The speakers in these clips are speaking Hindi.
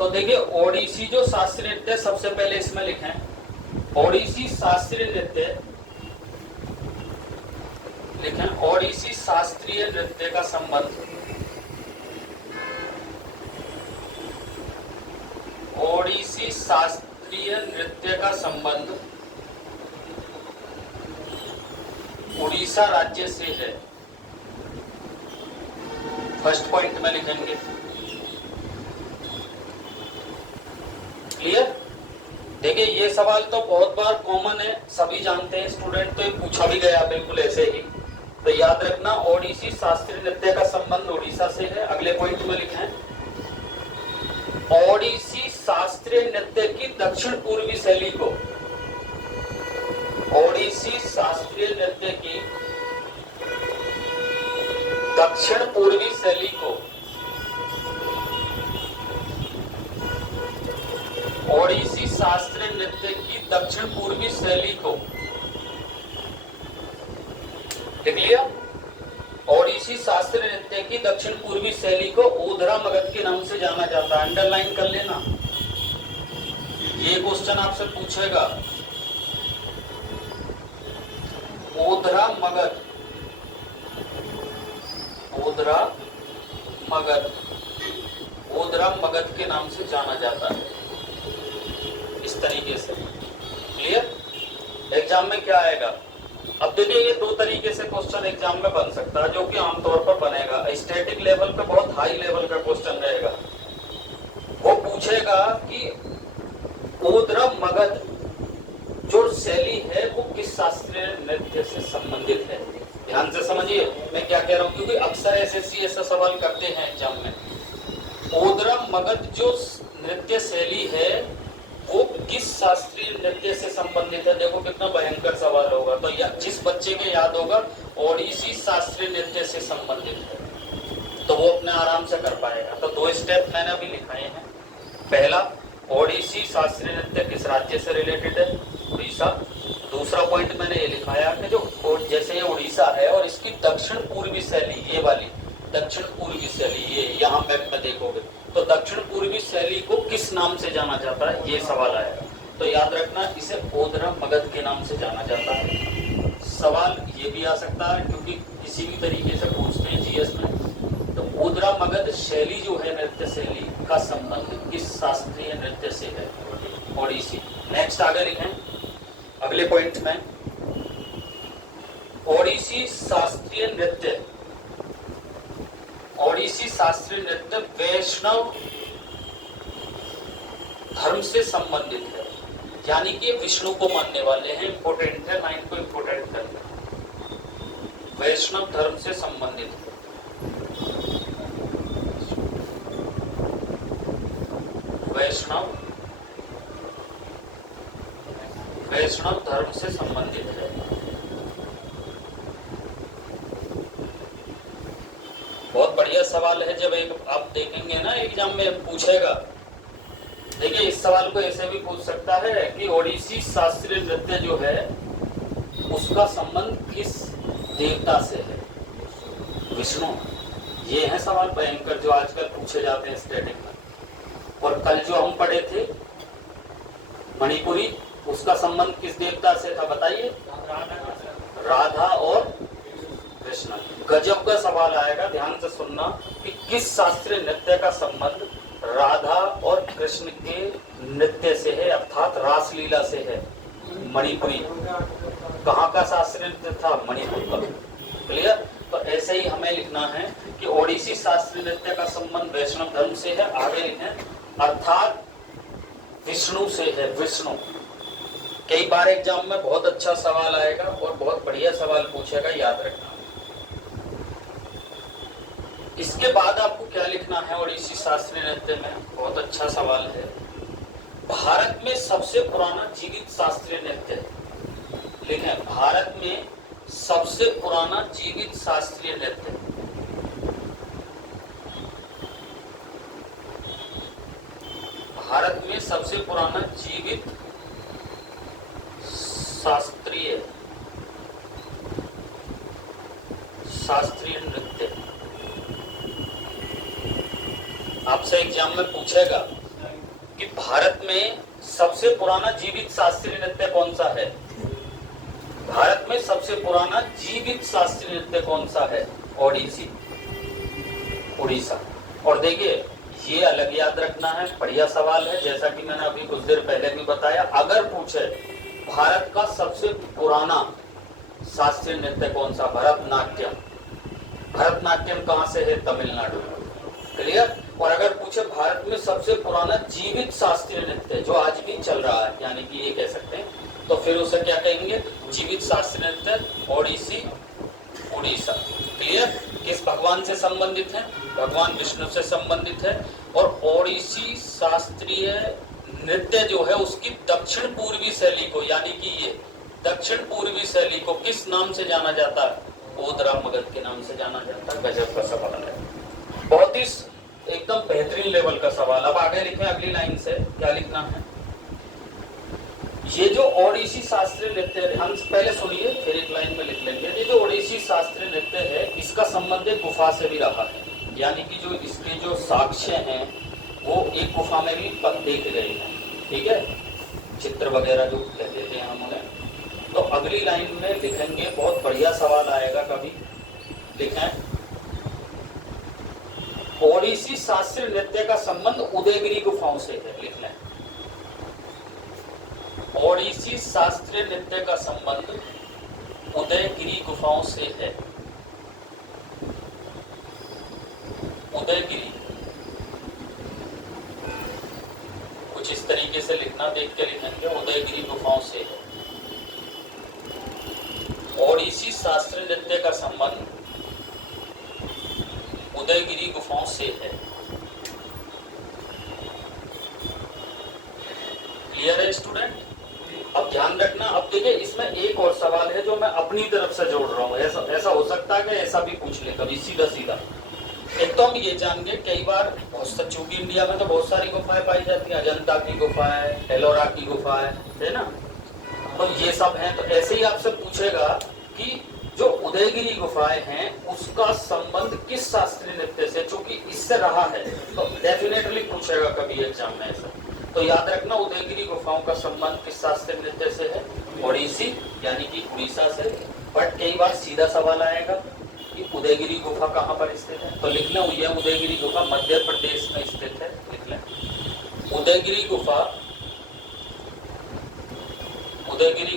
तो देखिए ओडिसी जो शास्त्रीय नृत्य सबसे पहले इसमें लिखें ओडिसी शास्त्रीय नृत्य, लिखें ओडिसी शास्त्रीय नृत्य का संबंध, ओडिसी शास्त्रीय नृत्य का संबंध उड़ीसा राज्य से है। फर्स्ट पॉइंट में लिखेंगे। क्लियर? देखिए ये सवाल तो बहुत बार कॉमन है, सभी जानते हैं स्टूडेंट, तो ये पूछा भी गया बिल्कुल ऐसे ही। तो याद रखना ओडिसी शास्त्रीय नृत्य का संबंध उड़ीसा से है। अगले पॉइंट में लिखें ओडिसी शास्त्रीय नृत्य की दक्षिण पूर्वी शैली को, ओडिसी शास्त्रीय नृत्य की दक्षिण पूर्वी शैली को, ओडिसी शास्त्रीय नृत्य की दक्षिण पूर्वी शैली को लिख लिया। ओडिसी शास्त्रीय नृत्य की दक्षिण पूर्वी शैली को ओधरा मगध के नाम से जाना जाता है। अंडरलाइन कर लेना, ये क्वेश्चन आपसे पूछेगा। ओधरा मगध, ओधरा मगध, ओधरा मगध के नाम से जाना जाता है। इस तरीके से क्लियर? एग्जाम में क्या आएगा? अब देखिए ये दो तरीके से क्वेश्चन एग्जाम में बन सकता है, जो कि आमतौर पर बनेगा। स्टैटिक लेवल पे बहुत हाई लेवल का क्वेश्चन रहेगा। वो पूछेगा कि ओधरा मगध जो शैली है वो किस शास्त्रीय नृत्य से संबंधित है। ध्यान से समझिए मैं क्या कह रहा हूँ, क्योंकि अक्सर एसएससी ऐसा सवाल करते हैं एग्जाम में। ओधरा मगध जो नृत्य शैली है वो किस शास्त्रीय नृत्य से संबंधित है। देखो कितना भयंकर सवाल होगा। तो जिस बच्चे के याद होगा ओडिसी शास्त्रीय नृत्य से संबंधित है तो वो अपने आराम से कर पाएगा। तो दो स्टेप मैंने अभी लिखाए हैं। पहला, ओडिसी शास्त्रीय नृत्य किस राज्य से रिलेटेड है, उड़ीसा। दूसरा पॉइंट मैंने ये लिखाया कि जो जैसे ये उड़ीसा है और इसकी दक्षिण पूर्वी शैली, ये वाली दक्षिण पूर्वी शैली, ये यहाँ मैप में देखोगे तो दक्षिण पूर्वी शैली को किस नाम से जाना जाता है, ये सवाल आएगा। तो याद रखना इसे ओधरा मगध के नाम से जाना जाता है। सवाल ये भी आ सकता है क्योंकि किसी भी तरीके से पूछते हैं जीएस में। तो ओधरा मगध शैली जो है नृत्य शैली का संबंध किस शास्त्रीय नृत्य से है, ओडिसी। नेक्स्ट आगे लिखें अगले पॉइंट में, ओडिसी शास्त्रीय नृत्य, ओडिसी शास्त्रीय नृत्य वैष्णव धर्म से संबंधित है, यानी कि विष्णु को मानने वाले हैं। इंपोर्टेंट है, लाइन को इंपोर्टेंट करना। वैष्णव धर्म से संबंधित है, वैष्णव धर्म से संबंधित है। बहुत बढ़िया सवाल है। जब एक आप देखेंगे ना एग्जाम में पूछेगा, देखिए इस सवाल को ऐसे भी पूछ सकता है कि ओडिसी शास्त्रीय नृत्य जो है उसका संबंध किस देवता से है, विष्णु। ये है सवाल भयंकर जो आजकल पूछे जाते हैं स्टैटिक में। और कल जो हम पढ़े थे मणिपुरी, उसका संबंध किस देवता से था बताइए, राधा और कृष्ण। गजब का सवाल आएगा, ध्यान से सुनना कि किस शास्त्रीय नृत्य का संबंध राधा और कृष्ण के नृत्य से है, अर्थात रासलीला से है। मणिपुरी कहाँ का शास्त्रीय नृत्य था, मणिपुर का। क्लियर? तो ऐसे ही हमें लिखना है कि ओडिसी शास्त्रीय नृत्य का संबंध वैष्णव धर्म से है। आगे लिखें अर्थात विष्णु से है, विष्णु। कई बार एग्जाम में बहुत अच्छा सवाल आएगा और बहुत बढ़िया सवाल पूछेगा, याद रखना। इसके बाद आपको क्या लिखना है ओडिसी शास्त्रीय नृत्य में, बहुत अच्छा सवाल है। भारत में सबसे पुराना जीवित शास्त्रीय नृत्य, लिखें भारत में सबसे पुराना जीवित शास्त्रीय नृत्य। भारत में सबसे पुराना जीवित शास्त्रीय नृत्य आपसे एग्जाम में पूछेगा कि भारत में सबसे पुराना जीवित शास्त्रीय नृत्य कौन सा है? भारत में सबसे पुराना जीवित शास्त्रीय नृत्य कौन सा है? ओडिसी, उड़ीसा। और देखिए ये अलग याद रखना है, बढ़िया सवाल है। जैसा कि मैंने अभी कुछ देर पहले भी बताया, अगर पूछे भारत का सबसे पुराना शास्त्रीय नृत्य कौन सा? भरतनाट्यम। भरतनाट्यम कहाँ से है? तमिलनाडु। क्लियर? और अगर पूछे भारत में सबसे पुराना जीवित शास्त्रीय नृत्य जो आज भी चल रहा है, यानी कि ये कह सकते हैं, तो फिर उसे क्या कहेंगे? जीवित शास्त्रीय नृत्य ओडिसी, उड़ीसा। क्लियर? किस भगवान से संबंधित है? भगवान विष्णु से संबंधित है। और ओडिसी शास्त्रीय नृत्य जो है उसकी दक्षिण पूर्वी शैली को, यानी कि ये दक्षिण पूर्वी शैली को किस नाम से जाना जाता है? ओदरा मगध के नाम से जाना जाता है। गजब का सवाल है, बहुत ही एकदम बेहतरीन लेवल का सवाल। अब आगे लिखें अगली लाइन से, क्या लिखना है? ये जो ओडिसी शास्त्रीय नृत्य है, हम पहले सुनिए फिर एक लाइन में लिख लेंगे। ये जो ओडिसी शास्त्रीय नृत्य है इसका संबंध एक गुफा से भी रहा है, यानी कि जो इसके जो साक्ष्य हैं वो एक गुफा में भी देखे गए हैं। ठीक है, चित्र वगैरह जो कहते थे हम उन्हें। तो अगली लाइन में लिखेंगे, बहुत बढ़िया सवाल आएगा कभी। लिखें ओडिसी शास्त्रीय नृत्य का संबंध उदयगिरी गुफाओं से है। लिख लें ओडिसी शास्त्रीय नृत्य का संबंध उदयगिरी गुफाओं से है। उदयगिरी, कुछ इस तरीके से लिखना, देख के लिखेंगे। उदयगिरी गुफाओं से है। ओडिसी शास्त्रीय नृत्य का संबंध उदयगिरी गुफाओं से है। क्लियर है स्टूडेंट? अब ध्यान रखना। अब देखिए इसमें एक और सवाल है जो मैं अपनी तरफ से जोड़ रहा हूँ। ऐसा हो सकता है कि ऐसा भी पूछ ले कभी सीधा सीधा। एक तो हम ये जान गए, कई बार बहुत सच, चूंकि इंडिया में तो बहुत सारी गुफाएं पाई जाती हैं। अजंता की गुफा है, एलोरा की गुफा है ना, तो ये सब हैं। तो ऐसे ही आपसे पूछेगा कि जो उदयगिरी गुफाएं हैं उसका संबंध किस शास्त्रीय नृत्य से, चूंकि इससे रहा है, तो डेफिनेटली पूछेगा कभी एग्जाम में ऐसा। तो याद रखना उदयगिरी गुफाओं का संबंध किस शास्त्रीय नृत्य से है? ओडिसी, यानी कि उड़ीसा से। बट कई बार सीधा सवाल आएगा कि उदयगिरी गुफा कहाँ पर स्थित है, तो लिख लें यह उदयगिरी गुफा मध्य प्रदेश में स्थित है। लिख लें उदयगिरी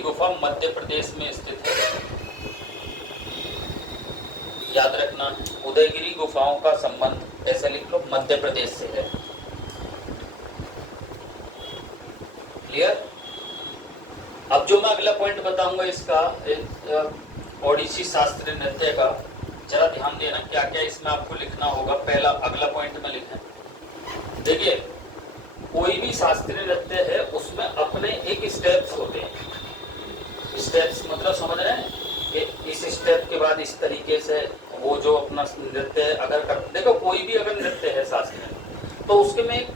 गुफा मध्य प्रदेश में स्थित है। याद रखना उदयगिरी गुफाओं का संबंध ऐसे लिख लो मध्य प्रदेश से है। क्लियर? अब जो मैं अगला पॉइंट बताऊंगा इसका ओडिसी शास्त्रीय नृत्य का, जरा ध्यान देना क्या क्या इसमें आपको लिखना होगा। पहला अगला पॉइंट में लिखें। देखिए कोई भी शास्त्रीय नृत्य है उसमें अपने एक स्टेप्स होते हैं। स्टेप्स मतलब समझ रहे हैं कि इस स्टेप के बाद इस तरीके से वो जो अपना नृत्य अगर कर, देखो कोई भी अगर नृत्य है शास्त्रीय तो उसके में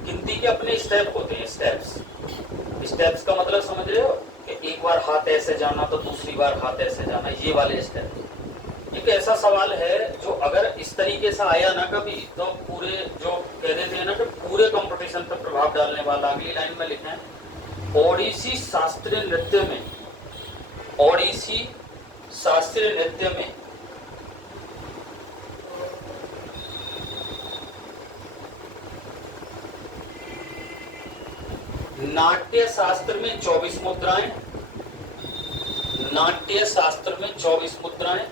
गिनती के अपने स्टेप होते हैं। स्टेप्स का मतलब समझ रहे हो कि एक बार हाथ ऐसे जाना तो दूसरी बार हाथ ऐसे जाना, ये वाले स्टेप। एक ऐसा सवाल है जो अगर इस तरीके से आया ना कभी, तो पूरे जो कह देते हैं ना कि पूरे कंपटीशन पर प्रभाव डालने वाला। अगली लाइन में लिखें ओडिसी शास्त्रीय नृत्य में, ओडिसी शास्त्रीय नृत्य में नाट्य शास्त्र में 24 मुद्राएं, नाट्य शास्त्र में 24 मुद्राएं,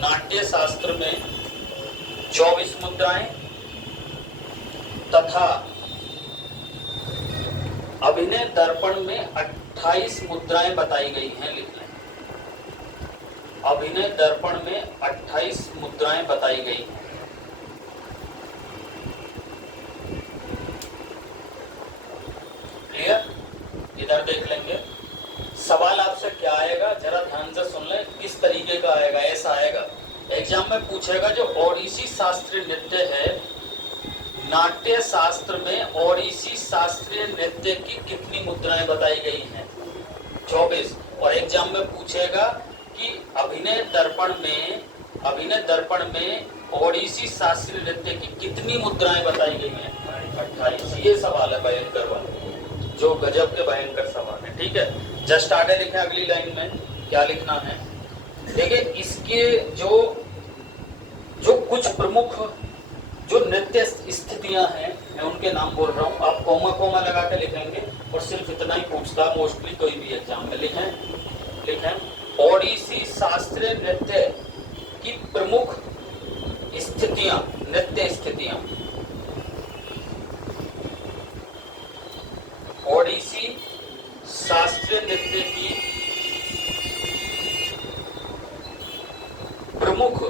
नाट्य शास्त्र में 24 मुद्राएं तथा अभिनय दर्पण में 28 मुद्राएं बताई गई हैं। लिख लें अभिनय दर्पण में 28 मुद्राएं बताई गई हैं। क्लियर? इधर देख लेंगे सवाल आपसे क्या आएगा, जरा ध्यान से सुन लें। किस तरीके का आएगा? ऐसा आएगा, एग्जाम में पूछेगा जो ओडिसी शास्त्रीय नृत्य है, नाट्य शास्त्र में ओडिसी शास्त्रीय नृत्य की कितनी मुद्राएं बताई गई हैं? 24। और एग्जाम में पूछेगा कि अभिनय दर्पण में ओडिसी शास्त्रीय नृत्य की कितनी मुद्राएं बताई गई हैं? 28। ये सवाल है भयंकर वाला, जो गजब के भयंकर सवाल है। ठीक है, जस्ट आगे लिखे अगली लाइन में क्या लिखना है। देखिए इसके जो जो कुछ प्रमुख जो नृत्य स्थितियां हैं, मैं उनके नाम बोल रहा हूँ, आप कोमा कोमा लगा के लिखेंगे और सिर्फ इतना ही पूछता मोस्टली कोई भी एग्जाम में। लिखें ओडिसी शास्त्रीय नृत्य की प्रमुख स्थितियां, नृत्य स्थितियां। ओडिसी शास्त्रीय नृत्य की प्रमुख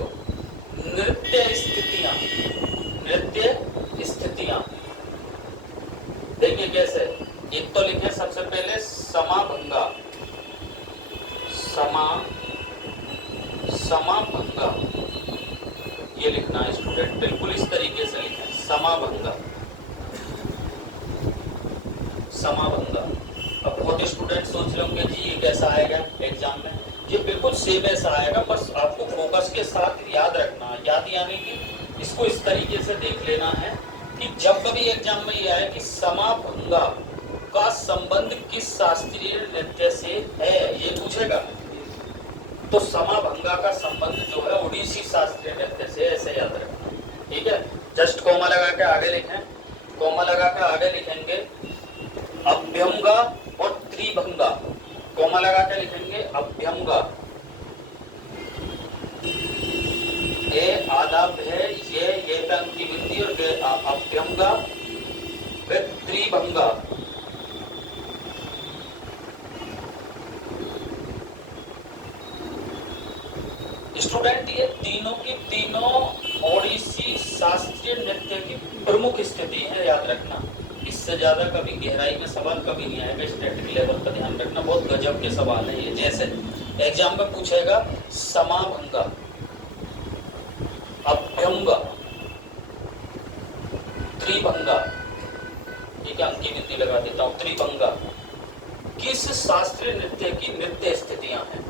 नृत्य स्थितियां, नृत्य स्थितियां। देखिए कैसे, एक तो लिखे सबसे पहले समाभंगा, समाभंगा, ये लिखना है स्टूडेंट, बिल्कुल इस तरीके से लिखें, समाभंगा, समाभंगा। अब बहुत स्टूडेंट सोच लेंगे जी ये कैसा आएगा एग्जाम में, ये बिल्कुल सेम ऐसा आएगा, बस आपको फोकस के साथ याद रखना, याद यानी कि इसको इस तरीके से देख लेना है कि जब कभी एग्जाम में ये आए कि समाभंगा का संबंध किस शास्त्रीय नृत्य से है, ये पूछेगा, तो समाभंगा का संबंध जो है ओडिसी शास्त्रीय नृत्य से, ऐसे याद रखना। ठीक है, जस्ट कोमा लगा के आगे लिखें, कोमा लगा के आगे लिखेंगे अभ्यंगा और त्रिभंगा, कोमा लगा के लिखेंगे अभ्यंगा, ये आदाब है, ये पे अंकी बिंदी और अभ्यंगा व त्रिभंगा। स्टूडेंट ये तीनों की तीनों ओडिसी शास्त्रीय नृत्य की प्रमुख स्थिति है, याद रखना। इससे ज्यादा कभी गहराई में सवाल कभी नहीं आएगा, स्टैटिक लेवल का ध्यान रखना, बहुत गजब के सवाल है ये। जैसे एग्जाम में पूछेगा समाभंगा, अभ्यंगा, त्रिभंगा, ठीक है अंकी बिंदी लगा देता हूं, त्रिभंगा किस शास्त्रीय नृत्य की नृत्य स्थितियां हैं?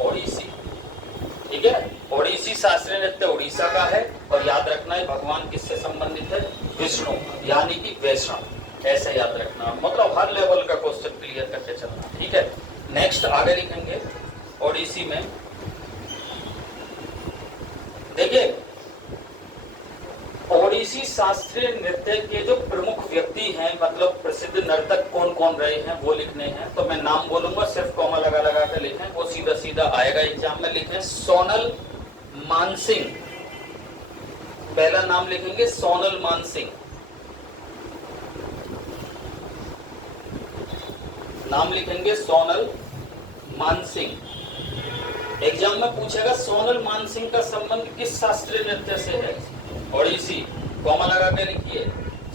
ओडिसी। ठीक है, ओडिसी शास्त्रीय नृत्य उड़ीसा का है और याद रखना है भगवान किससे संबंधित है? विष्णु, यानी कि वैष्णव, ऐसे याद रखना, मतलब हर लेवल का क्वेश्चन क्लियर करके चलना। ठीक है, नेक्स्ट आगे लिखेंगे ओडिसी में। देखिए ओडिसी शास्त्रीय नृत्य के जो प्रमुख व्यक्ति हैं, मतलब प्रसिद्ध नर्तक कौन कौन रहे हैं वो लिखने हैं, तो मैं नाम बोलूंगा, सिर्फ कॉमा लगा लगा कर लिखें, वो सीधा सीधा आएगा एग्जाम में। लिखें सोनल मानसिंह, पहला नाम लिखेंगे सोनल मानसिंह, नाम लिखेंगे सोनल मानसिंह। एग्जाम में पूछेगा सोनल मानसिंह का संबंध किस शास्त्रीय नृत्य से है? ओडिसी, कॉमा लगा के लिखिए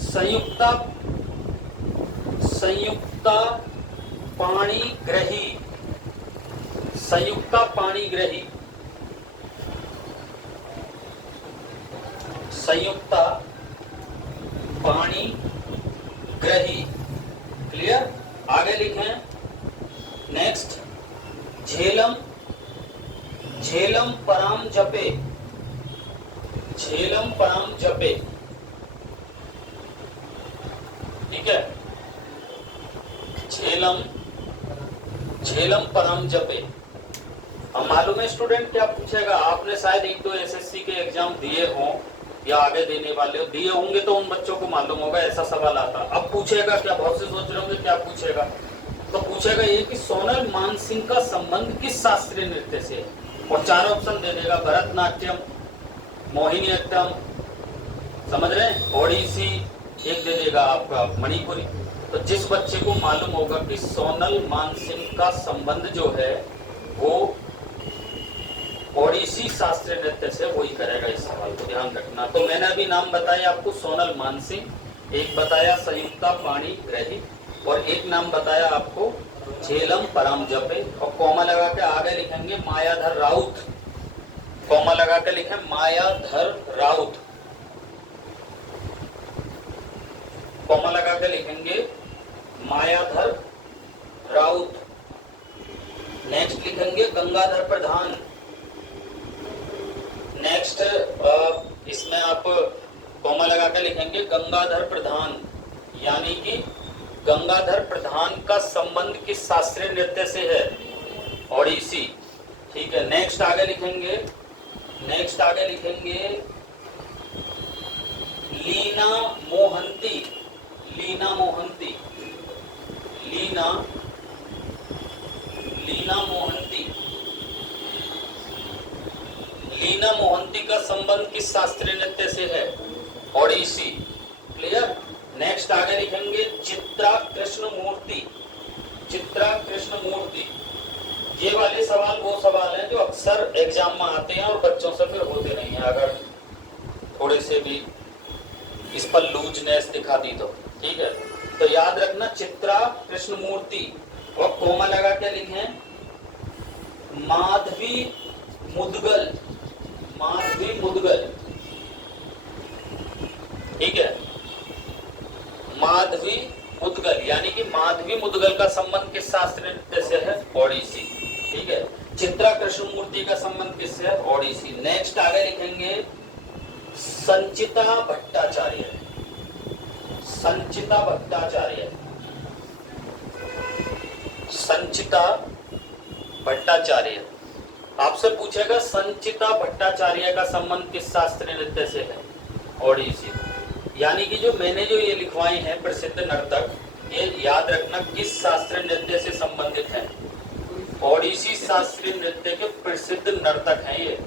संयुक्ता, संयुक्ता पाणिग्रही, संयुक्ता पाणिग्रही, संयुक्ता पाणिग्रही। क्लियर, आगे लिखें नेक्स्ट झेलम, झेलम पराम जपे, झेलम पराम जपे। ठीक है, झेलम, झेलम पराम जपे। अब मालूम है स्टूडेंट क्या पूछेगा, आपने शायद एक दो एसएससी के एग्जाम दिए हों या आगे देने वाले हो, दिए होंगे तो उन बच्चों को मालूम होगा ऐसा सवाल आता। अब पूछेगा क्या, बहुत से सोच रहे होंगे क्या पूछेगा, तो पूछेगा ये कि सोनल मानसिंह का संबंध किस शास्त्रीय नृत्य से, और चार ऑप्शन दे देगा, भरतनाट्यम, मोहिनीअट्टम, समझ रहे हैं, ओडिसी, एक दे देगा आपका मणिपुरी। तो जिस बच्चे को मालूम होगा कि सोनल मानसिंह का संबंध जो है वो ओडिसी शास्त्रीय नृत्य से, वही करेगा इस सवाल को, ध्यान रखना। तो मैंने अभी नाम बताया आपको सोनल मानसिंह, एक बताया संयुक्ता पाणिग्रही, और एक नाम बताया आपको झेलम पराम जपे, और कॉमा लगा के आगे लिखेंगे मायाधर राउत, कॉमा लगा के लिखें मायाधर राउत, कॉमा लगा के लिखेंगे मायाधर राउत। नेक्स्ट लिखेंगे गंगाधर प्रधान, नेक्स्ट इसमें आप कॉमा लगा कर लिखेंगे गंगाधर प्रधान, यानी कि गंगाधर प्रधान का संबंध किस शास्त्रीय नृत्य से है? ओडिसी। ठीक है, नेक्स्ट आगे लिखेंगे लीना मोहंती। लीना मोहंती का संबंध किस शास्त्रीय नृत्य से है? ओडिसी। क्लियर। नेक्स्ट आगे लिखेंगे चित्रा कृष्णमूर्ति। ये वाले सवाल वो सवाल हैं जो अक्सर एग्जाम में आते हैं और बच्चों से फिर होते नहीं हैं, अगर थोड़े से भी इस पर लूजनेस दिखा दी तो। ठीक है, तो याद रखना चित्रा कृष्णमूर्ति, और कोमा लगा के लिखें माधवी मुदगल। ठीक है, माधवी मुदगल, यानी कि माधवी मुदगल का संबंध किस शास्त्रीय नृत्य से है? ओडिसी। ठीक है, चित्रा कृष्णमूर्ति का संबंध किससे है? ओडिसी। नेक्स्ट आगे लिखेंगे संचिता भट्टाचार्य। आपसे पूछेगा संचिता भट्टाचार्य का संबंध किस शास्त्रीय नृत्य से है? ओडिसी। यानी कि जो मैंने ये लिखवाए हैं प्रसिद्ध नर्तक, ये याद रखना किस शास्त्रीय नृत्य से संबंधित हैं? ओडिसी शास्त्रीय नृत्य के प्रसिद्ध नर्तक हैं ये।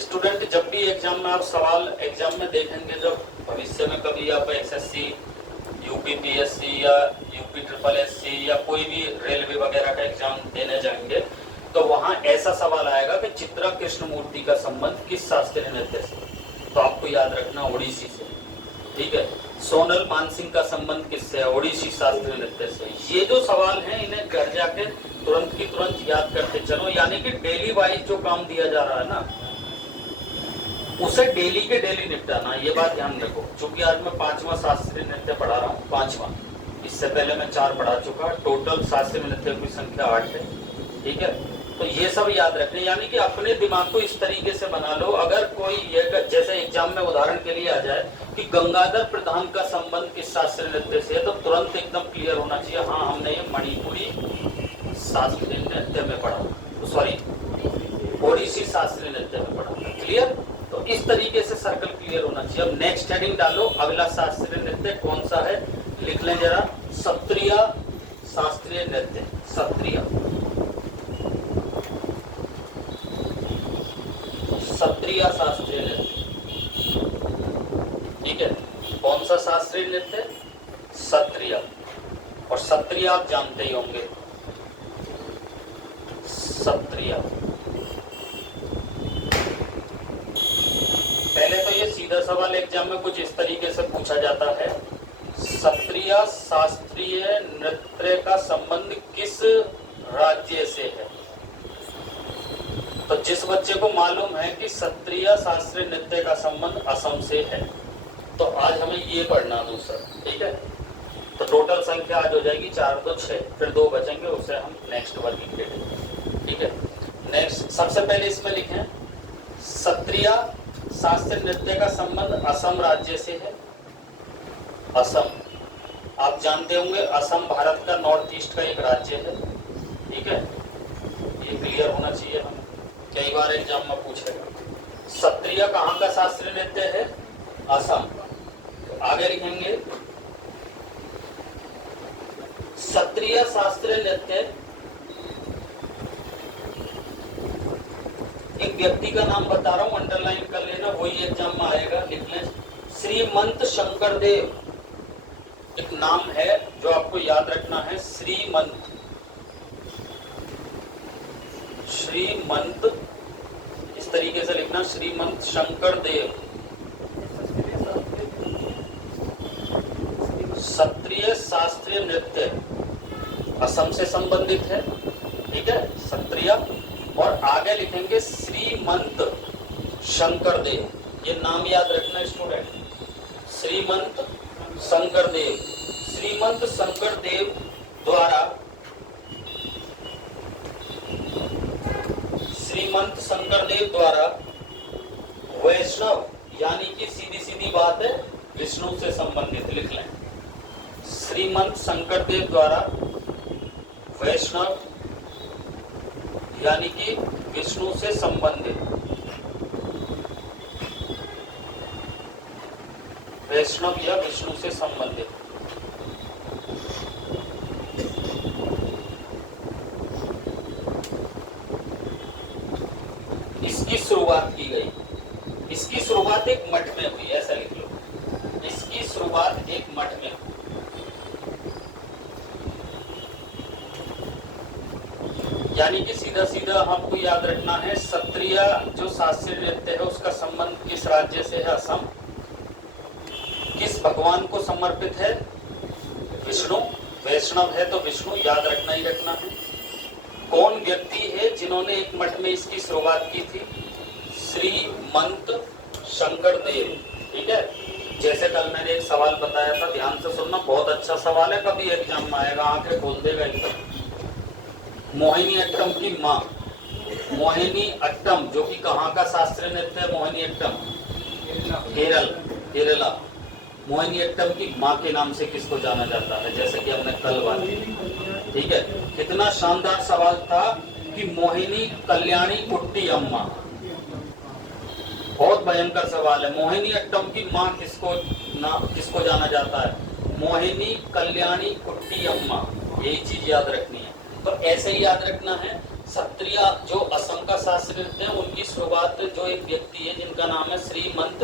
स्टूडेंट जब भी एग्जाम में आप सवाल एग्जाम में देखेंगे, जब भविष्य में कभी आप एसएससी, यूपीपीएससी या यूपी ट्रिपल एससी या कोई भी रेलवे वगैरह का एग्जाम देने जाएंगे, तो वहां ऐसा सवाल आएगा कि चित्रा कृष्णमूर्ति का संबंध किस शास्त्रीय नृत्य से? तो आपको याद रखना ओडिसी से। ठीक है, सोनल मानसिंह का संबंध किससे है? ओडिसी शास्त्रीय नृत्य से। ये जो सवाल हैं इन्हें घर जाके तुरंत की तुरंत याद करते चलो, यानी कि डेली वाइज जो काम दिया जा रहा है ना, उसे डेली के डेली निपटाना, ये बात ध्यान रखो। क्योंकि आज मैं 5वां शास्त्रीय नृत्य पढ़ा रहा हूँ, 5वां, इससे पहले मैं 4 पढ़ा चुका, टोटल शास्त्रीय नृत्य की संख्या 8 है। ठीक है, तो ये सब याद रखने, यानी कि अपने दिमाग को इस तरीके से बना लो, अगर कोई ये जैसे एग्जाम में उदाहरण के लिए आ जाए कि गंगाधर प्रधान का संबंध किस शास्त्रीय नृत्य से है, तो तुरंत एकदम क्लियर होना चाहिए, हाँ हमने ये मणिपुरी शास्त्रीय नृत्य में पढ़ा, सॉरी ओडिसी शास्त्रीय नृत्य में पढ़ा। क्लियर? तो इस तरीके से सर्कल क्लियर होना चाहिए। अब नेक्स्ट हेडिंग डालो, अगला शास्त्रीय नृत्य कौन सा है लिख लें जरा, सत्रिय शास्त्रीय नृत्य। सत्रिय शास्त्रीय नृत्य। ठीक है, कौन सा शास्त्रीय नृत्य? सत्रिय। और सत्रिय आप जानते ही होंगे, सत्रिय। पहले तो ये सीधा सवाल एग्जाम में कुछ इस तरीके से पूछा जाता है, सत्रिय शास्त्रीय नृत्य का संबंध किस राज्य से है? तो जिस बच्चे को मालूम है कि सत्रिय शास्त्रीय नृत्य का संबंध असम से है, तो आज हमें ये पढ़ना दूसरा। ठीक है, तो टोटल संख्या आज हो जाएगी 4 तो 6, फिर 2 बचेंगे, उसे हम नेक्स्ट वर्किंग करेंगे। ठीक है, नेक्स्ट सबसे पहले इसमें लिखें सत्रिय शास्त्रीय नृत्य का संबंध असम राज्य से है। असम, आप जानते होंगे असम भारत का नॉर्थ ईस्ट का एक राज्य है। ठीक है, ये क्लियर होना चाहिए, हम कई बार एग्जाम में पूछेगा। सत्रिय कहाँ का शास्त्रीय नृत्य है? असम। तो आगे लिखेंगे सत्रिय शास्त्रीय नृत्य, एक व्यक्ति का नाम बता रहा हूं, अंडरलाइन कर लेना, वही एग्जाम में आएगा, लिख लें श्रीमंत शंकरदेव। एक नाम है जो आपको याद रखना है, श्रीमंत। इस तरीके से लिखना, श्रीमंत शंकरदेव। सत्रिय शास्त्रीय नृत्य असम से संबंधित है। ठीक है, सत्रिय। और आगे लिखेंगे श्रीमंत शंकरदेव, ये नाम याद रखना स्टूडेंट, श्रीमंत शंकरदेव। श्रीमंत शंकरदेव द्वारा वैष्णव यानी कि सीधी सीधी बात है विष्णु से संबंधित, लिख लें। श्रीमंत शंकरदेव द्वारा वैष्णव यानी कि विष्णु से संबंधित, वैष्णव या विष्णु से संबंधित। इसकी शुरुआत की गई, इसकी शुरुआत एक मठ में हुई, ऐसा लिख लो। इसकी शुरुआत एक मठ में हुई। यानी कि सीधा सीधा आपको याद रखना है, क्षत्रिय जो शास्त्रीय नृत्य है उसका संबंध किस राज्य से है? असम। किस भगवान को समर्पित है? विष्णु। वैष्णव है तो विष्णु, याद रखना ही रखना है। कौन व्यक्ति है जिन्होंने एक मठ में इसकी शुरुआत की थी? श्रीमंत शंकरदेव। ठीक है, जैसे कल मैंने एक सवाल बताया था, ध्यान से सुनना, बहुत अच्छा सवाल है, कभी एग्जाम में आएगा, आंखें खोल देगा एकदम। मोहिनी अट्टम की माँ, मोहिनी अट्टम जो कि कहाँ का शास्त्रीय नृत्य है? मोहिनी अट्टम केरला। मोहिनी अट्टम की माँ के नाम से किसको जाना जाता है? जैसे कि हमने कल बात की। ठीक है, कितना शानदार सवाल था कि मोहिनी कल्याणी कुट्टी अम्मा, बहुत भयंकर सवाल है। मोहिनी अट्टम की माँ किसको जाना जाता है? मोहिनी कल्याणी कुट्टी अम्मा, यही चीज याद रखनी है। तो ऐसे ही याद रखना है, क्षत्रिय जो असम का शास्त्रीय नृत्य है उनकी शुरुआत जो एक व्यक्ति है जिनका नाम है श्रीमंत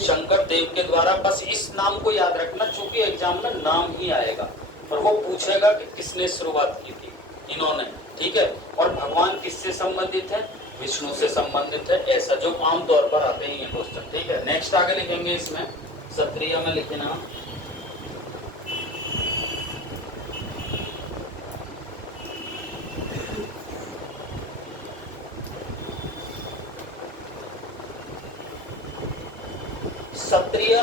शंकर देव के द्वारा। बस इस नाम को याद रखना, चूंकि एग्जाम में नाम ही आएगा और वो पूछेगा कि किसने शुरुआत की थी? इन्होंने। ठीक है, और भगवान किससे संबंधित है? विष्णु से संबंधित है, ऐसा जो आमतौर पर आते ही है क्वेश्चन। ठीक है, नेक्स्ट आगे लिखेंगे, इसमें क्षत्रिय में लिखना क्षत्रिय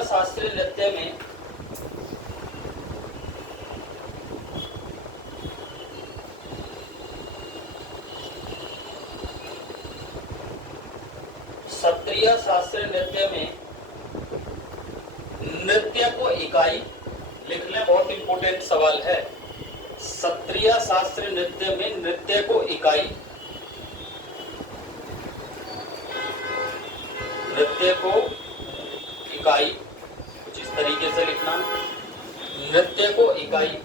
शास्त्रीय नृत्य में नृत्य को इकाई, लिख लें, बहुत इंपॉर्टेंट सवाल है। क्षत्रिय शास्त्रीय नृत्य में नृत्य को इकाई, नृत्य को इकाई कुछ इस तरीके से लिखना, नृत्य को इकाई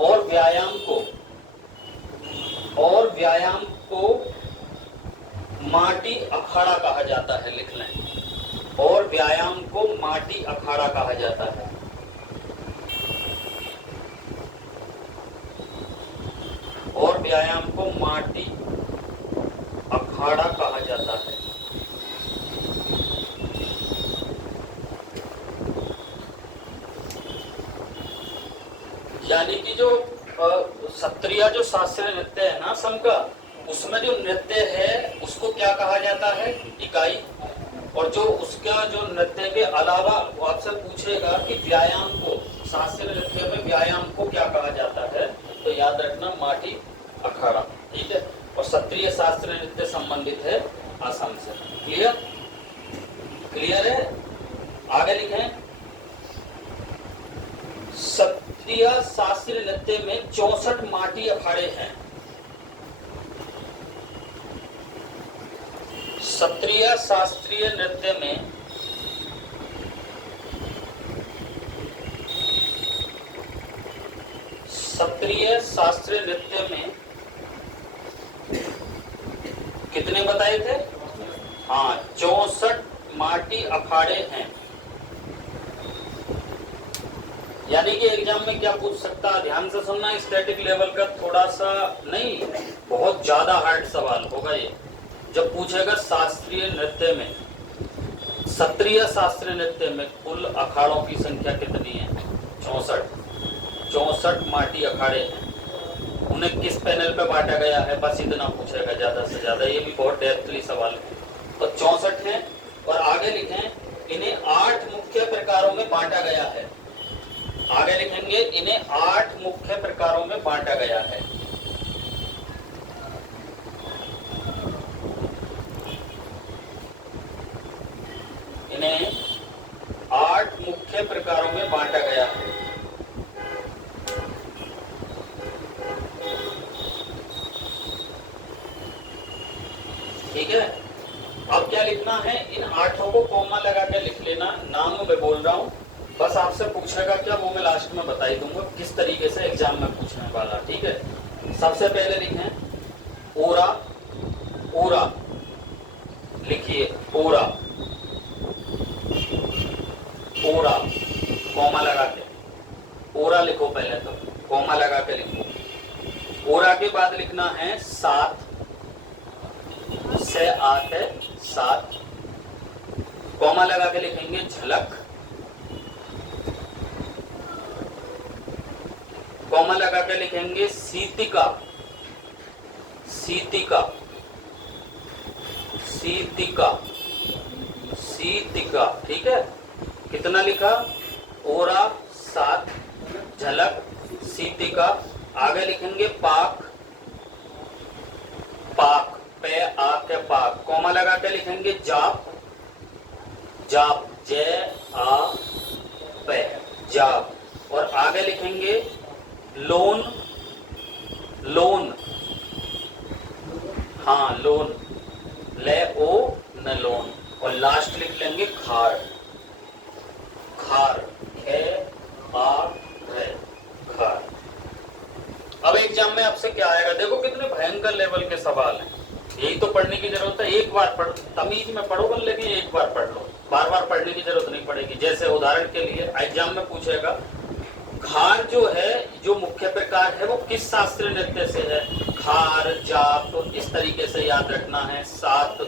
और व्यायाम को माटी अखाड़ा कहा जाता है, लिख लें, और व्यायाम को माटी अखाड़ा कहा जाता है। और व्यायाम को माटी अखाड़ा कहा जाता है। यानी कि जो क्षत्रिय जो शास्त्रीय नृत्य है ना असम का, उसमें जो नृत्य है उसको क्या कहा जाता है? इकाई। और जो उसका जो नृत्य के अलावा वो आपसे पूछेगा कि व्यायाम को, शास्त्रीय नृत्य में व्यायाम को क्या कहा जाता है, तो याद रखना माटी अखाड़ा। ठीक है, और क्षत्रिय शास्त्रीय नृत्य संबंधित है असम से। क्लियर? क्लियर है? आगे लिखें, क्षत्रिय शास्त्रीय नृत्य में 64 माटी अखाड़े हैं। क्षत्रिय शास्त्रीय नृत्य में कितने बताए थे? हाँ, 64 माटी अखाड़े हैं। यानी कि एग्जाम में क्या पूछ सकता है, ध्यान से सुनना, स्टैटिक लेवल का थोड़ा सा नहीं, बहुत ज्यादा हार्ड सवाल होगा ये। जब पूछेगा शास्त्रीय नृत्य में, क्षत्रिय शास्त्रीय नृत्य में कुल अखाड़ों की संख्या कितनी है? 64 माटी अखाड़े हैं। उन्हें किस पैनल पे बांटा गया है? बस इतना पूछेगा ज्यादा से ज्यादा, ये भी बहुत डेप्थली सवाल है। तो 64 है, और आगे लिखें, इन्हें 8 मुख्य प्रकारों में बांटा गया है। आगे लिखेंगे, इन्हें 8 मुख्य प्रकारों में बांटा गया है। इन्हें 8 मुख्य प्रकारों में बांटा गया है। ठीक है, अब क्या लिखना है, इन 8 को कॉमा लगा के लिख लेना। नाम मैं बोल रहा हूं, बस आपसे पूछेगा क्या वो मैं लास्ट में बता ही दूंगा किस तरीके से एग्जाम में पूछने वाला। ठीक है, सबसे पहले लिखें ओरा, ओरा लिखिए, ओरा, ओरा कॉमा लगा के, ओरा लिखो पहले, तो कॉमा लगा के लिखो। ओरा के बाद लिखना है 7 से आते 7, कॉमा लगा के लिखेंगे झलक, कॉमा लगा के लिखेंगे सीतिका, सीतिका, सीतिका, सीतिका। ठीक है, कितना लिखा, ओरा 7, झलक, सीतिका। आगे लिखेंगे पाक, पाक, पे आ के पाक, कॉमा लगा के लिखेंगे जाप, जाप, जय आ पे, जाप। और आगे लिखेंगे लोन, लोन, हाँ लोन, ले ओ न लोन। और लास्ट लिख लेंगे खार, खार, खे आ रे, खार। अब एग्जाम में आपसे क्या आएगा, देखो कितने भयंकर लेवल के सवाल हैं। यही तो पढ़ने की जरूरत है, एक बार पढ़, तमीज में पढ़ो, लेकिन एक बार पढ़ लो, बार बार पढ़ने की जरूरत नहीं पड़ेगी। जैसे उदाहरण के लिए एग्जाम में पूछेगा खार जो है, जो मुख्य प्रकार है वो किस शास्त्रीय नृत्य से है, खार, जाप, तो इस तरीके से याद रखना है। 7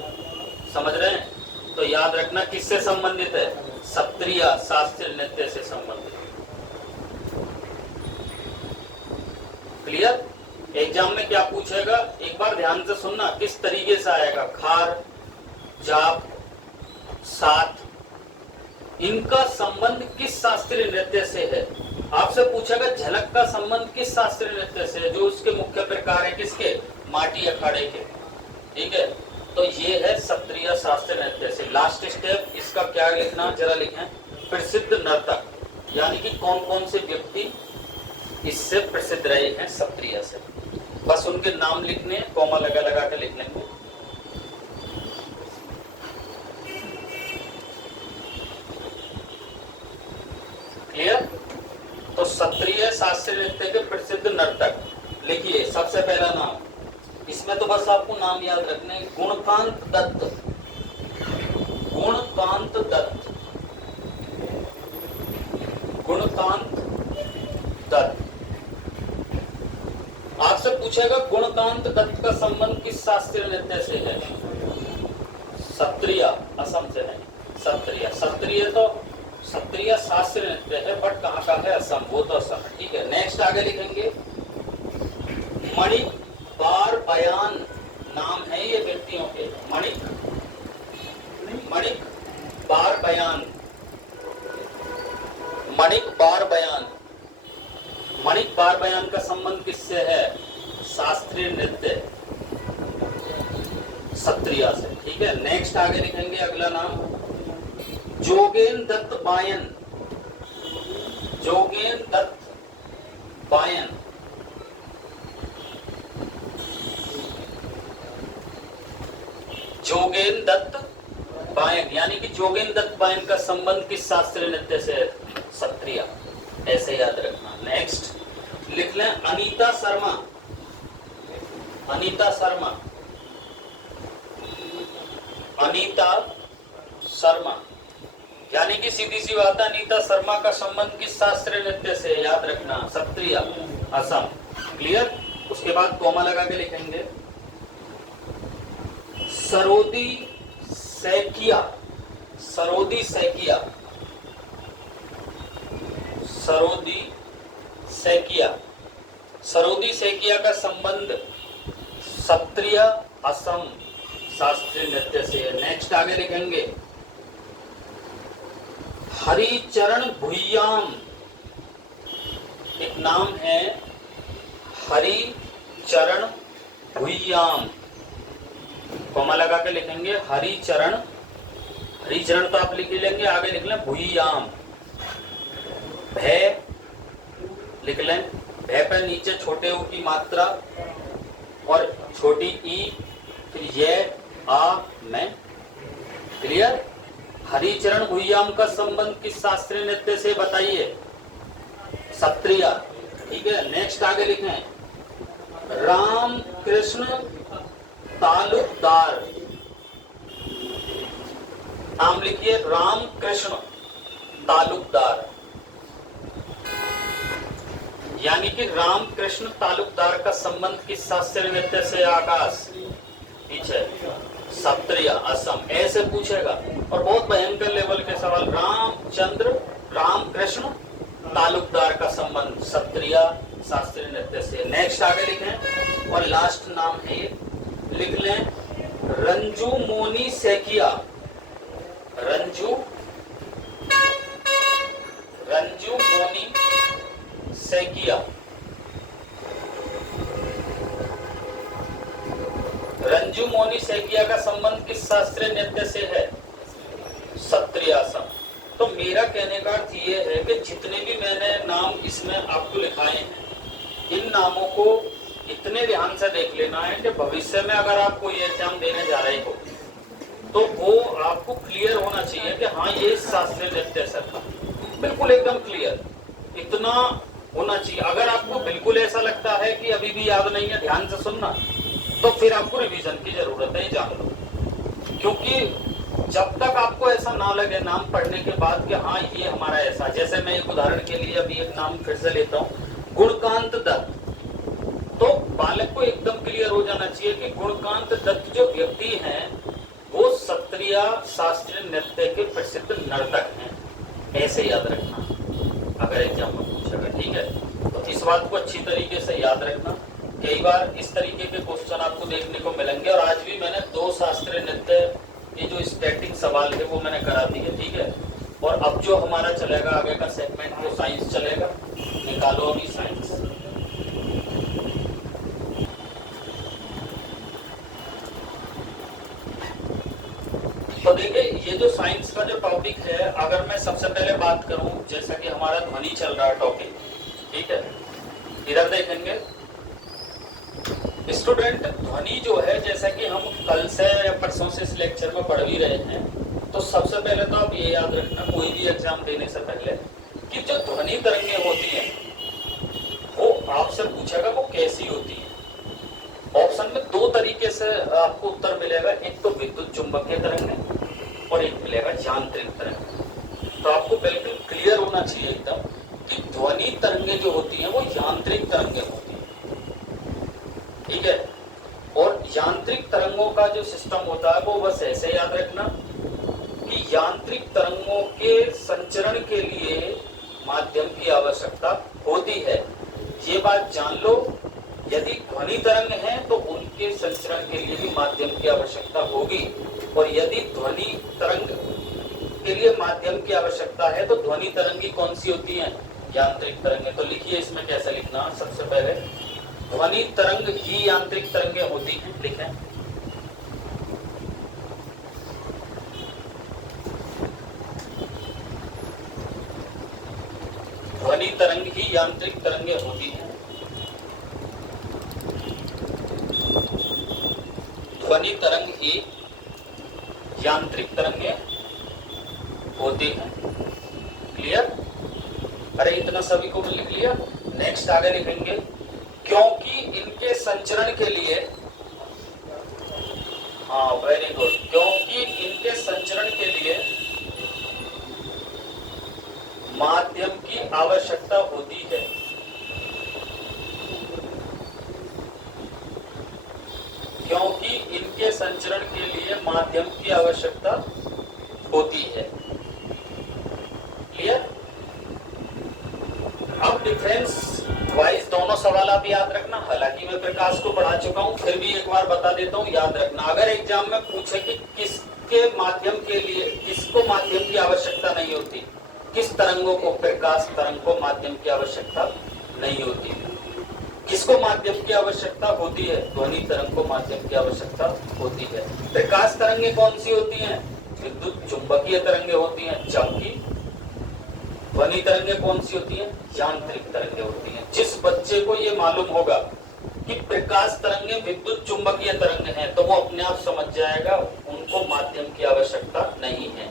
समझ रहे हैं, तो याद रखना किससे संबंधित है, सत्रिय शास्त्रीय नृत्य से संबंधित। क्लियर? एग्जाम में क्या पूछेगा एक बार ध्यान से सुनना, किस तरीके से आएगा, खार, जाप, 7, इनका संबंध किस शास्त्रीय नृत्य से है। आपसे पूछेगा झलक का संबंध किस शास्त्रीय नृत्य से है, जो उसके मुख्य प्रकार है किसके, माटी अखाड़े के। ठीक है, तो ये है सत्रिय शास्त्रीय नृत्य से। लास्ट स्टेप इसका क्या लिखना, जरा लिखें, प्रसिद्ध नर्तक, यानी कि कौन कौन से व्यक्ति इससे प्रसिद्ध रहे हैं सत्रिय से, बस उनके नाम लिखने, कॉमा लगा लगा के लिख लेंगे। क्लियर? तो सत्रिय शास्त्रीय नृत्य के प्रसिद्ध नर्तक लिखिए। सबसे पहला नाम, इसमें तो बस आपको नाम याद रखने, गुणकांत दत्त, गुणकांत दत्त, गुणकांत दत्त। आपसे पूछेगा गुणकांत दत्त का संबंध किस शास्त्रीय नृत्य से है, सत्रिय, असम से नहीं, सत्रिय, सत्रिय तो सत्रिय शास्त्रीय नृत्य है, बट कहाँ का है, असम, वो तो असम है। ठीक है, नेक्स्ट आगे लिखेंगे मणिक बार बयान, नाम है ये व्यक्तियों के, मणिक, मणिक बार बयान, मणिक बार बयान, मणिक बार बयान का संबंध किससे है, शास्त्रीय नृत्य, सत्रिय से। ठीक है, नेक्स्ट आगे लिखेंगे अगला नाम जोगेन दत्त बायन, जोगेन दत्त बायन, जोगेन दत्त बायन, यानी कि जोगेन दत्त बायन का संबंध किस शास्त्रीय नृत्य से है, सत्रिय, ऐसे याद रखना। नेक्स्ट लिख लें अनीता शर्मा, अनीता शर्मा, अनीता शर्मा, यानी कि सीधी सी बात है, अनीता शर्मा का संबंध किस शास्त्रीय नृत्य से, याद रखना, सत्रिय, असम। क्लियर? उसके बाद कॉमा लगा के लिखेंगे सरोदी सैकिया, सरोदी सैकिया, सरोदी सैकिया, सरोदी सैकिया का संबंध सत्रिय असम शास्त्रीय नृत्य से है। नेक्स्ट आगे लिखेंगे हरिचरण भुइयाम, एक नाम है हरिचरण भुइयाम, कॉमा लगा के लिखेंगे हरिचरण हरिचरण तो आप लिख ही लेंगे, आगे लिख लें भूयाम, भय लिख लें, भय पर नीचे छोटे ऊ की मात्रा और छोटी ई, फिर ये आ में। क्लियर? हरिचरण भूयाम का संबंध किस शास्त्रीय नृत्य से बताइए? सत्रिया। ठीक है, नेक्स्ट आगे लिखें, राम कृष्ण तालुकदार, नाम लिखिए राम कृष्ण तालुकदार, यानी कि राम कृष्ण तालुकदार का संबंध किस शास्त्रीय नृत्य से? आकाश पीछे सत्रिया, असम। ऐसे पूछेगा और बहुत भयंकर लेवल के सवाल। रामचंद्र राम कृष्ण तालुकदार का संबंध सत्रिया शास्त्रीय नृत्य से। नेक्स्ट आगे लिखें और लास्ट नाम है, लिख लें रंजू मोनी सेकिया, रंजू मोनी सेकिया, रंजू मोनी सेकिया का संबंध किस शास्त्रीय नृत्य से है? सत्रिय असम। तो मेरा कहने का अर्थ ये है कि जितने भी मैंने नाम इसमें आपको लिखाए हैं, इन नामों को इतने ध्यान से देख लेना है कि भविष्य में अगर आप कोई एग्जाम देने जा रहे हो तो वो आपको क्लियर होना चाहिए कि हाँ ये शास्त्रीय नृत्य से था, बिल्कुल एकदम क्लियर, इतना होना चाहिए। अगर आपको बिल्कुल ऐसा लगता है कि अभी भी याद नहीं है, ध्यान से सुनना, तो फिर आपको रिवीजन की जरूरत है, ये जान लो। क्योंकि जब तक आपको ऐसा ना लगे नाम पढ़ने के बाद कि हाँ ये हमारा ऐसा, जैसे मैं एक उदाहरण के लिए अभी एक नाम फिर से लेता हूँ, गुणकांत दत्त, तो बालक को एकदम क्लियर हो जाना चाहिए कि गुणकांत दत्त जो व्यक्ति हैं वो सत्रिय शास्त्रीय नृत्य के प्रसिद्ध नर्तक हैं। ऐसे याद रखना अगर एग्जाम में पूछेगा, ठीक है? तो इस बात को अच्छी तरीके से याद रखना। कई बार इस तरीके के क्वेश्चन आपको देखने को मिलेंगे, और आज भी मैंने 2 शास्त्रीय नृत्य ये जो स्टैटिक सवाल है वो मैंने करा दिए, ठीक है? और अब जो हमारा चलेगा आगे का सेगमेंट वो साइंस चलेगा। निकालो अभी साइंस। तो देखिए ये जो साइंस का जो टॉपिक है, अगर मैं सबसे पहले बात करूं, जैसा कि हमारा ध्वनि चल रहा है टॉपिक, ठीक है? इधर देखेंगे स्टूडेंट, ध्वनि जो है जैसा कि हम कल से या परसों से इस लेक्चर में पढ़ भी रहे हैं, तो सबसे पहले तो आप ये याद रखना कोई भी एग्जाम देने से पहले कि जो ध्वनि तरंगें होती हैं वो आपसे पूछेगा वो कैसी होती है। ऑप्शन में 2 तरीके से आपको उत्तर मिलेगा, एक तो विद्युत चुंबकीय तरंगें और एक मिलेगा यांत्रिक तरंगें। तो आपको बिल्कुल क्लियर होना चाहिए एकदम कि ध्वनि तरंगें जो होती हैं वो यांत्रिक तरंगें होती हैं, ठीक है? और यांत्रिक तरंगों का जो सिस्टम होता है वो बस ऐसे याद रखना कि यांत्रिक तरंगों के संचरण के लिए माध्यम की आवश्यकता होती है। ये बात जान लो, यदि ध्वनि तरंग है तो उनके संचरण के लिए भी माध्यम की आवश्यकता होगी, और यदि ध्वनि तरंग के लिए माध्यम की आवश्यकता है तो ध्वनि तरंगी कौन सी होती है? यांत्रिक तरंगें। तो लिखिए इसमें कैसे लिखना, सबसे पहले ध्वनि तरंग ही यांत्रिक तरंगें होती हैं, लिखें। ध्वनि तरंग ही यांत्रिक तरंगें होती हैं। ध्वनि तरंग ही यांत्रिक तरंगें होती हैं। क्लियर? अरे इतना सभी को लिख लिया। नेक्स्ट आगे लिखेंगे, क्योंकि इनके संचरण के लिए, हाँ वेरी गुड, क्योंकि इनके संचरण के लिए माध्यम की आवश्यकता होती है। क्योंकि इनके संचरण के लिए माध्यम की आवश्यकता होती है। क्लियर? अब डिफरेंस वाइज दोनों सवाल आप याद रखना। हालांकि मैं प्रकाश को पढ़ा चुका हूं, फिर भी एक बार बता देता हूं, याद रखना। अगर एग्जाम में पूछे कि किसके माध्यम के लिए, किसको माध्यम की आवश्यकता नहीं होती, किस तरंगों को, प्रकाश तरंग को माध्यम की आवश्यकता नहीं होती, किसको माध्यम की आवश्यकता होती है? ध्वनि तरंग को माध्यम की आवश्यकता होती है। प्रकाश तरंगें कौन सी होती हैं? विद्युत चुंबकीय तरंगे होती हैं, जबकि ध्वनि तरंगे कौन सी होती हैं? यांत्रिक तरंगे होती हैं। जिस बच्चे को ये मालूम होगा कि प्रकाश तरंगे विद्युत चुंबकीय तरंगे हैं, तो वो अपने आप समझ जाएगा उनको माध्यम की आवश्यकता नहीं है।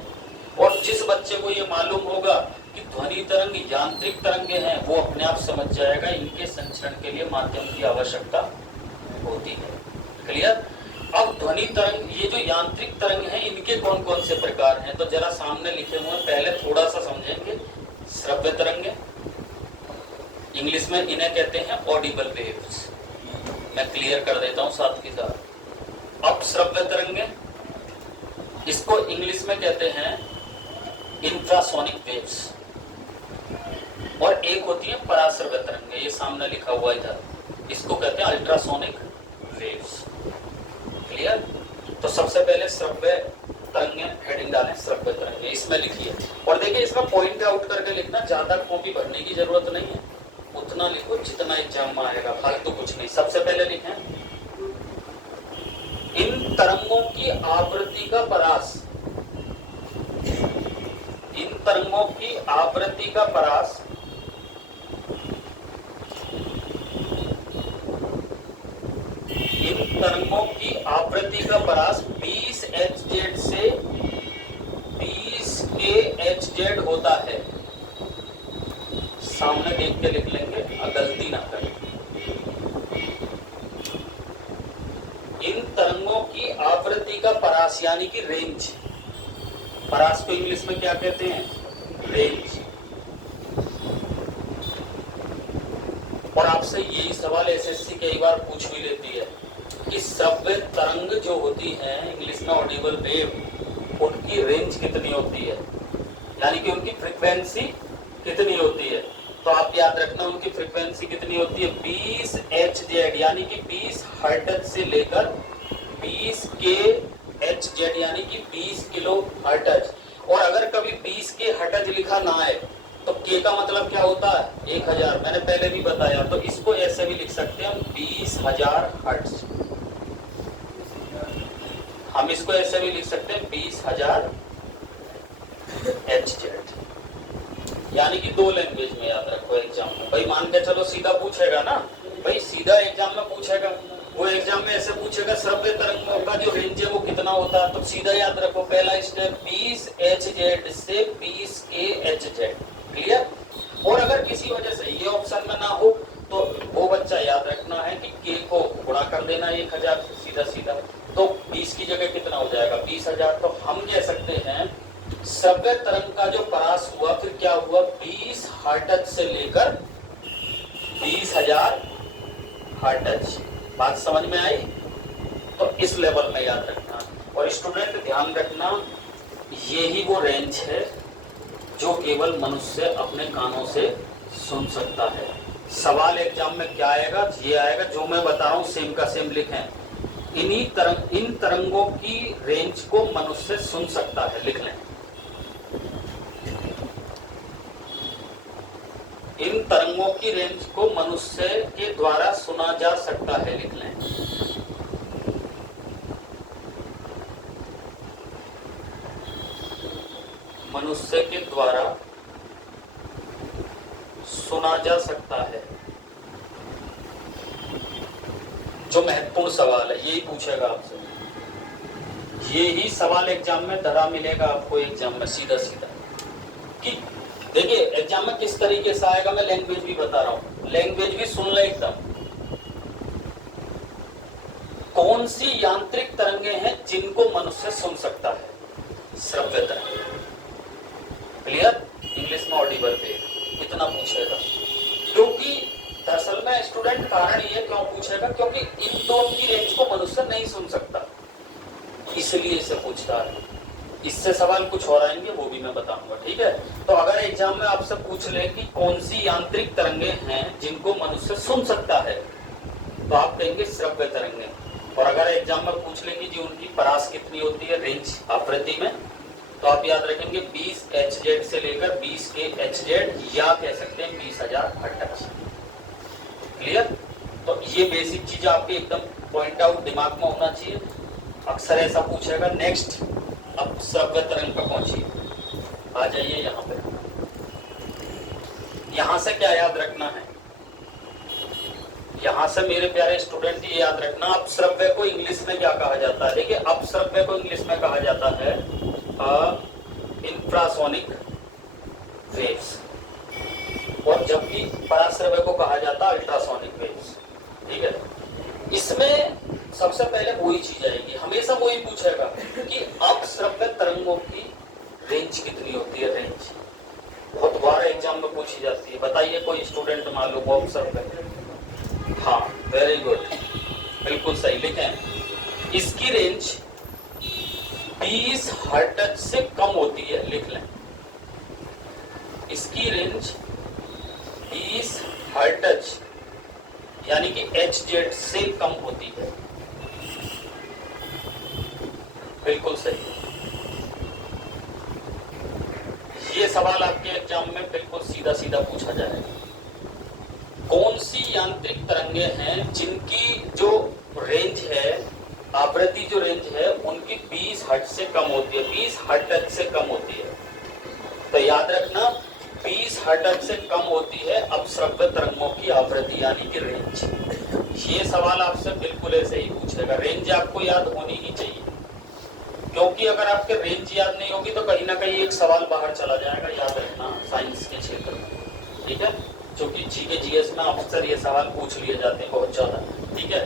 और जिस बच्चे को ये मालूम होगा कि ध्वनि तरंग यांत्रिक तरंगे हैं, वो अपने आप समझ जाएगा इनके संचरण के लिए माध्यम की आवश्यकता होती है। क्लियर? अब ध्वनि तरंग, ये जो यांत्रिक तरंग हैं, इनके कौन कौन से प्रकार हैं? तो जरा सामने लिखे हुए हैं, पहले थोड़ा सा समझेंगे। श्रव्य तरंगे, इंग्लिश में इन्हें कहते हैं ऑडिबल वेव्स। मैं क्लियर कर देता हूं साथ के साथ। अपश्रव्य तरंगे, इसको इंग्लिश में कहते हैं इंफ्रासोनिक वेव्स। और एक होती है पराश्रव्य तरंगे, ये सामने लिखा हुआ इधर, इसको कहते हैं अल्ट्रासोनिक वेव्स। क्लियर? तो सबसे पहले श्रव्य तरंगे, हेडिंग डालें श्रव्य तरंगे, इसमें लिखिए। और देखिए इसमें पॉइंट आउट करके लिखना, ज्यादा कॉपी भरने की जरूरत नहीं है, उतना लिखो जितना एग्जाम में आएगा, फालतू कुछ नहीं। सबसे पहले लिखें इन तरंगों की आवृत्ति का परास, इन तरंगों की आवृत्ति का परास इन तरंगों की आवृत्ति का परास 20 Hz से 20 kHz होता है। सामने देख के लिख लेंगे, गलती ना करें। इन तरंगों की आवृत्ति का परास यानी कि रेंज, परास को इंग्लिश में क्या कहते हैं? रेंज। और आपसे यही सवाल एसएससी कई बार पूछ भी लेती है कि श्रव्य तरंग जो होती है, इंग्लिश में ऑडिबल वेव, उनकी रेंज कितनी होती है, यानी कि उनकी फ्रीक्वेंसी कितनी होती है। तो आप याद रखना उनकी फ्रीक्वेंसी कितनी होती है, 20 Hz यानी कि 20 हर्ट्ज से लेकर 20 kHz यानी कि 20 किलो हर्ट्ज। और अगर कभी 20 के हर्ट्ज लिखा ना आए तो के का मतलब क्या होता है? 1000। मैंने पहले भी बताया, तो इसको ऐसे भी लिख सकते हैं हम 20,000 हर्ट्ज। हम इसको ऐसे भी लिख सकते हैं 20,000 Hz, यानी कि दो लैंग्वेज में याद रखो एग्जाम में। भाई मान के चलो सीधा पूछेगा ना, भाई सीधा एग्जाम में पूछेगा, वो एग्जाम में ऐसे पूछेगा श्रव्य तरंगों का जो रेंज है वो कितना होता है, तो सीधा याद रखो पहला स्टेप 20 Hz से 20 kHz। क्लियर? और अगर किसी वजह से ये ऑप्शन में ना हो तो वो बच्चा याद रखना है कि के को गुणा कर देना 1000 सीधा सीधा, तो 20 की जगह कितना हो जाएगा? 20,000। तो हम कह सकते हैं श्रव्य तरंग का जो परास हुआ, फिर क्या हुआ, 20 हर्ट्ज से लेकर 20,000 हर्ट्ज। बात समझ में आई? तो इस लेवल में याद रखना। और स्टूडेंट ध्यान रखना, यही वो रेंज है जो केवल मनुष्य अपने कानों से सुन सकता है। सवाल एग्जाम में क्या आएगा? ये आएगा जो मैं बता रहा हूं, सेम का सेम लिखें। इन तरंगों की रेंज को मनुष्य सुन सकता है, लिख लें। इन तरंगों की रेंज को मनुष्य के द्वारा सुना जा सकता है, लिख लें। मनुष्य के द्वारा सुना जा सकता है। जो महत्वपूर्ण सवाल है, यही पूछेगा आपसे, यही सवाल एग्जाम में धरा मिलेगा आपको एग्जाम में सीधा सीधा। कि देखिए एग्जाम में किस तरीके से आएगा, मैं लैंग्वेज भी बता रहा हूं, लैंग्वेज भी सुन ले एकदम। कौन सी यांत्रिक तरंगे हैं जिनको मनुष्य सुन सकता है? श्रव्य तरंगे। क्लियर? इंग्लिश में ऑडिबल वेव, इतना पूछेगा। क्योंकि दरअसल में स्टूडेंट कारण ये क्यों पूछेगा, क्योंकि इन दोनों की रेंज को मनुष्य नहीं सुन सकता, इसलिए इसे पूछता है। इससे सवाल कुछ और आएंगे, वो भी मैं बताऊंगा, ठीक है? तो अगर एग्जाम में आपसे पूछ ले कि कौन सी यांत्रिक तरंगे हैं जिनको मनुष्य सुन सकता है, तो आप कहेंगे श्रव्य तरंगे। और अगर एग्जाम में पूछ ले कि जी उनकी परास कितनी होती है रेंज आवृत्ति में, तो आप याद रखेंगे 20 Hz से लेकर 20 kHz, या कह सकते हैं 20,000 हर्ट्ज। क्लियर? तो ये बेसिक चीज आपके एकदम पॉइंट आउट दिमाग में होना चाहिए, अक्सर ऐसा पूछेगा। नेक्स्ट, अब अब श्रव्य तरंग पर पहुंचिए, आ जाइए यहाँ पे। यहाँ से क्या याद रखना है, यहाँ से मेरे प्यारे स्टूडेंट ये याद रखना, अपश्रव्य को इंग्लिश में क्या कहा जाता है। देखिए अपश्रव्य को इंग्लिश में कहा जाता है इंफ्रासोनिक वेव्स, और जबकि पराश्रव्य को कहा जाता है अल्ट्रासोनिक वेव्स। ठीक है, इसमें सबसे पहले वही चीज आएगी, हमेशा वही पूछेगा कि अपश्रव्य तरंगों की रेंज कितनी होती है। रेंज बहुत बार एग्जाम में पूछी जाती है, बताइए कोई स्टूडेंट मालूम हो अपश्रव्य? हाँ, वेरी गुड, बिल्कुल सही लिखें। इसकी रेंज 20 हर्ट्ज से कम होती है, लिख लें। इसकी रेंज 20 हर्ट्ज यानी कि HZ से कम होती है, बिल्कुल सही। ये सवाल आपके एग्जाम में बिल्कुल सीधा सीधा पूछा जाएगा। कौन सी यांत्रिक तरंगे हैं जिनकी जो रेंज है, आवृत्ति जो रेंज है उनकी 20 हर्ट्ज से कम होती है, 20 हर्ट्ज से कम होती है। तो याद रखना 20 हर्ट्ज से कम होती है अपश्रव्य तरंगों की आवृत्ति यानी कि रेंज। ये सवाल आपसे बिल्कुल ऐसे ही पूछेगा, रेंज आपको याद होनी ही चाहिए, क्योंकि अगर आपके रेंज याद नहीं होगी तो कहीं ना कहीं एक सवाल बाहर चला जाएगा, याद रखना साइंस के क्षेत्र में। ठीक है, क्योंकि जीके जीएस में अक्सर ये सवाल पूछ लिए जाते हैं बहुत ज्यादा। ठीक है,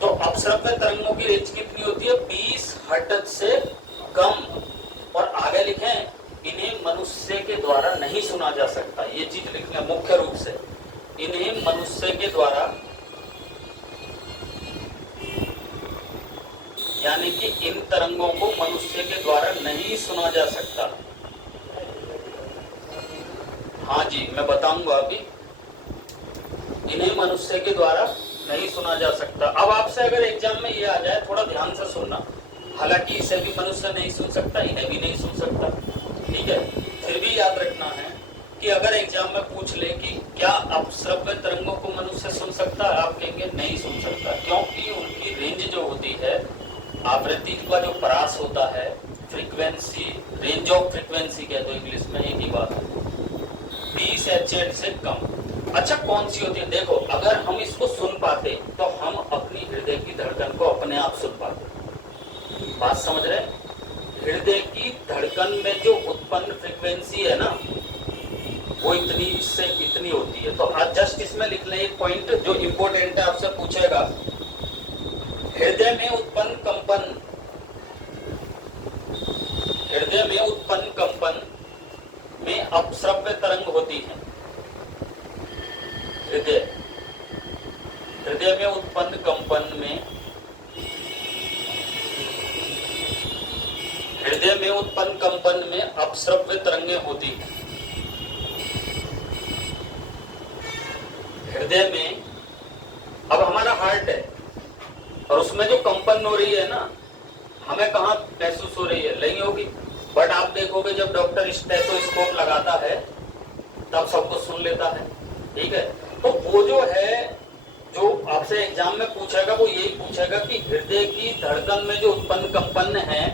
तो अपश्रव्य तरंगों की रेंज कितनी होती है? 20 हर्ट्ज से कम। और आगे लिखें, इन्हें मनुष्य के द्वारा नहीं सुना जा सकता। ये चीज लिखना मुख्य रूप से, इन्हें मनुष्य के द्वारा यानी कि इन तरंगों को मनुष्य के द्वारा नहीं सुना जा सकता। हाँ जी, मैं बताऊंगा अभी। इन्हें मनुष्य के द्वारा नहीं सुना जा सकता। अब आपसे अगर एग्जाम में ये आ जाए, थोड़ा ध्यान से सुनना, हालांकि इसे भी मनुष्य नहीं सुन सकता, इन्हें भी नहीं सुन सकता। ठीक है, फिर भी याद रखना है कि अगर एग्जाम में पूछ ले कि क्या अपश्रव्य तरंगों को मनुष्य सुन सकता है, आप कहेंगे नहीं सुन सकता, क्योंकि उनकी रेंज जो होती है, आवृत्ति का जो परास होता है, फ्रीक्वेंसी, रेंज ऑफ फ्रीक्वेंसी कह दो इंग्लिश में, एक ही बात है, 20 HZ से कम। अच्छा, कौन सी होती है? देखो, अगर हम इसको सुन पाते तो हम अपनी हृदय की धड़कन को अपने आप सुन पाते। बात समझ रहे? हृदय की धड़कन में जो उत्पन्न फ्रीक्वेंसी है ना, वो इतनी, इससे इतनी होती है। तो आज जस्ट इसमें लिख लें एक पॉइंट जो इंपोर्टेंट है, आपसे पूछेगा, हृदय में उत्पन्न कंपन, हृदय में उत्पन्न कंपन में अपश्रव्य तरंग होती है। हृदय में उत्पन्न कंपन में, हृदय में उत्पन्न कंपन में अपश्रव्य तरंगें होती हैं। हृदय में, अब हमारा हार्ट है और उसमें जो कंपन हो रही है ना, हमें कहाँ महसूस हो रही है? नहीं होगी, बट आप देखोगे जब डॉक्टर स्टेथोस्कोप लगाता है तब सब कुछ सुन लेता है। ठीक है, तो वो जो है, जो आपसे एग्जाम में पूछेगा वो यही पूछेगा कि हृदय की धड़कन में जो उत्पन्न कंपन है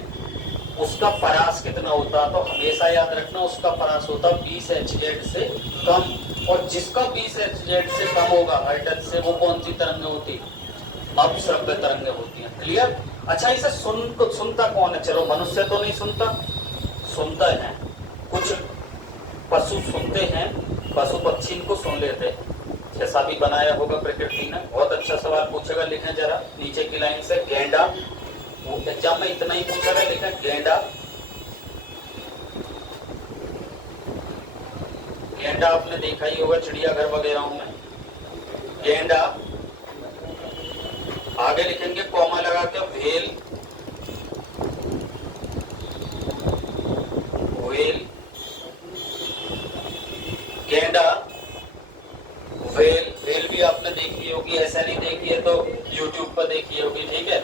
उसका परास कितना होता। तो हमेशा याद रखना उसका परास होता 20 HZ से कम, और जिसका 20 HZ से कम होगा हर्ट्ज से, वो कौन सी तरंगें होती? अपश्रव्य तरंगें होती हैं। क्लियर? अच्छा, इसे सुनता कौन है? चलो, मनुष्य तो नहीं सुनता, सुनता है, कुछ पशु सुनते हैं, पशु पक्षी इनको सुन लेते हैं, जैसा भी बनाया होगा प्रकृति ने। बहुत अच्छा सवाल पूछेगा, लिखें जरा नीचे की लाइन से, गेंडा। वो एग्जाम में इतना ही पूछेगा, लिखें गेंडा। गेंडा आपने देखा ही होगा चिड़ियाघर वगैरह में, गेंडा। आगे लिखेंगे कॉमा लगा के, व्हेल, व्हेल, गेंडा, व्हेल। व्हेल भी आपने देखी होगी, ऐसा नहीं देखी है तो यूट्यूब पर देखी होगी। ठीक है,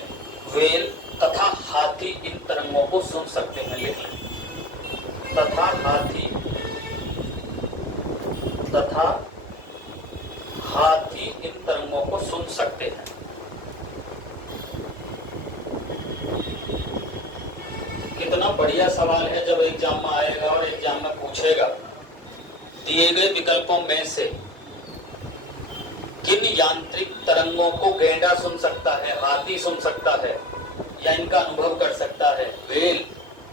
व्हेल तथा हाथी इन तरंगों को सुन सकते हैं, लिख लें, तथा हाथी, तथा हाथी इन तरंगों को सुन सकते हैं। कितना बढ़िया दिए गए विकल्पों में से किन यांत्रिक तरंगों को गैंडा सुन सकता है, हाथी सुन सकता है या इनका अनुभव कर सकता है? व्हेल।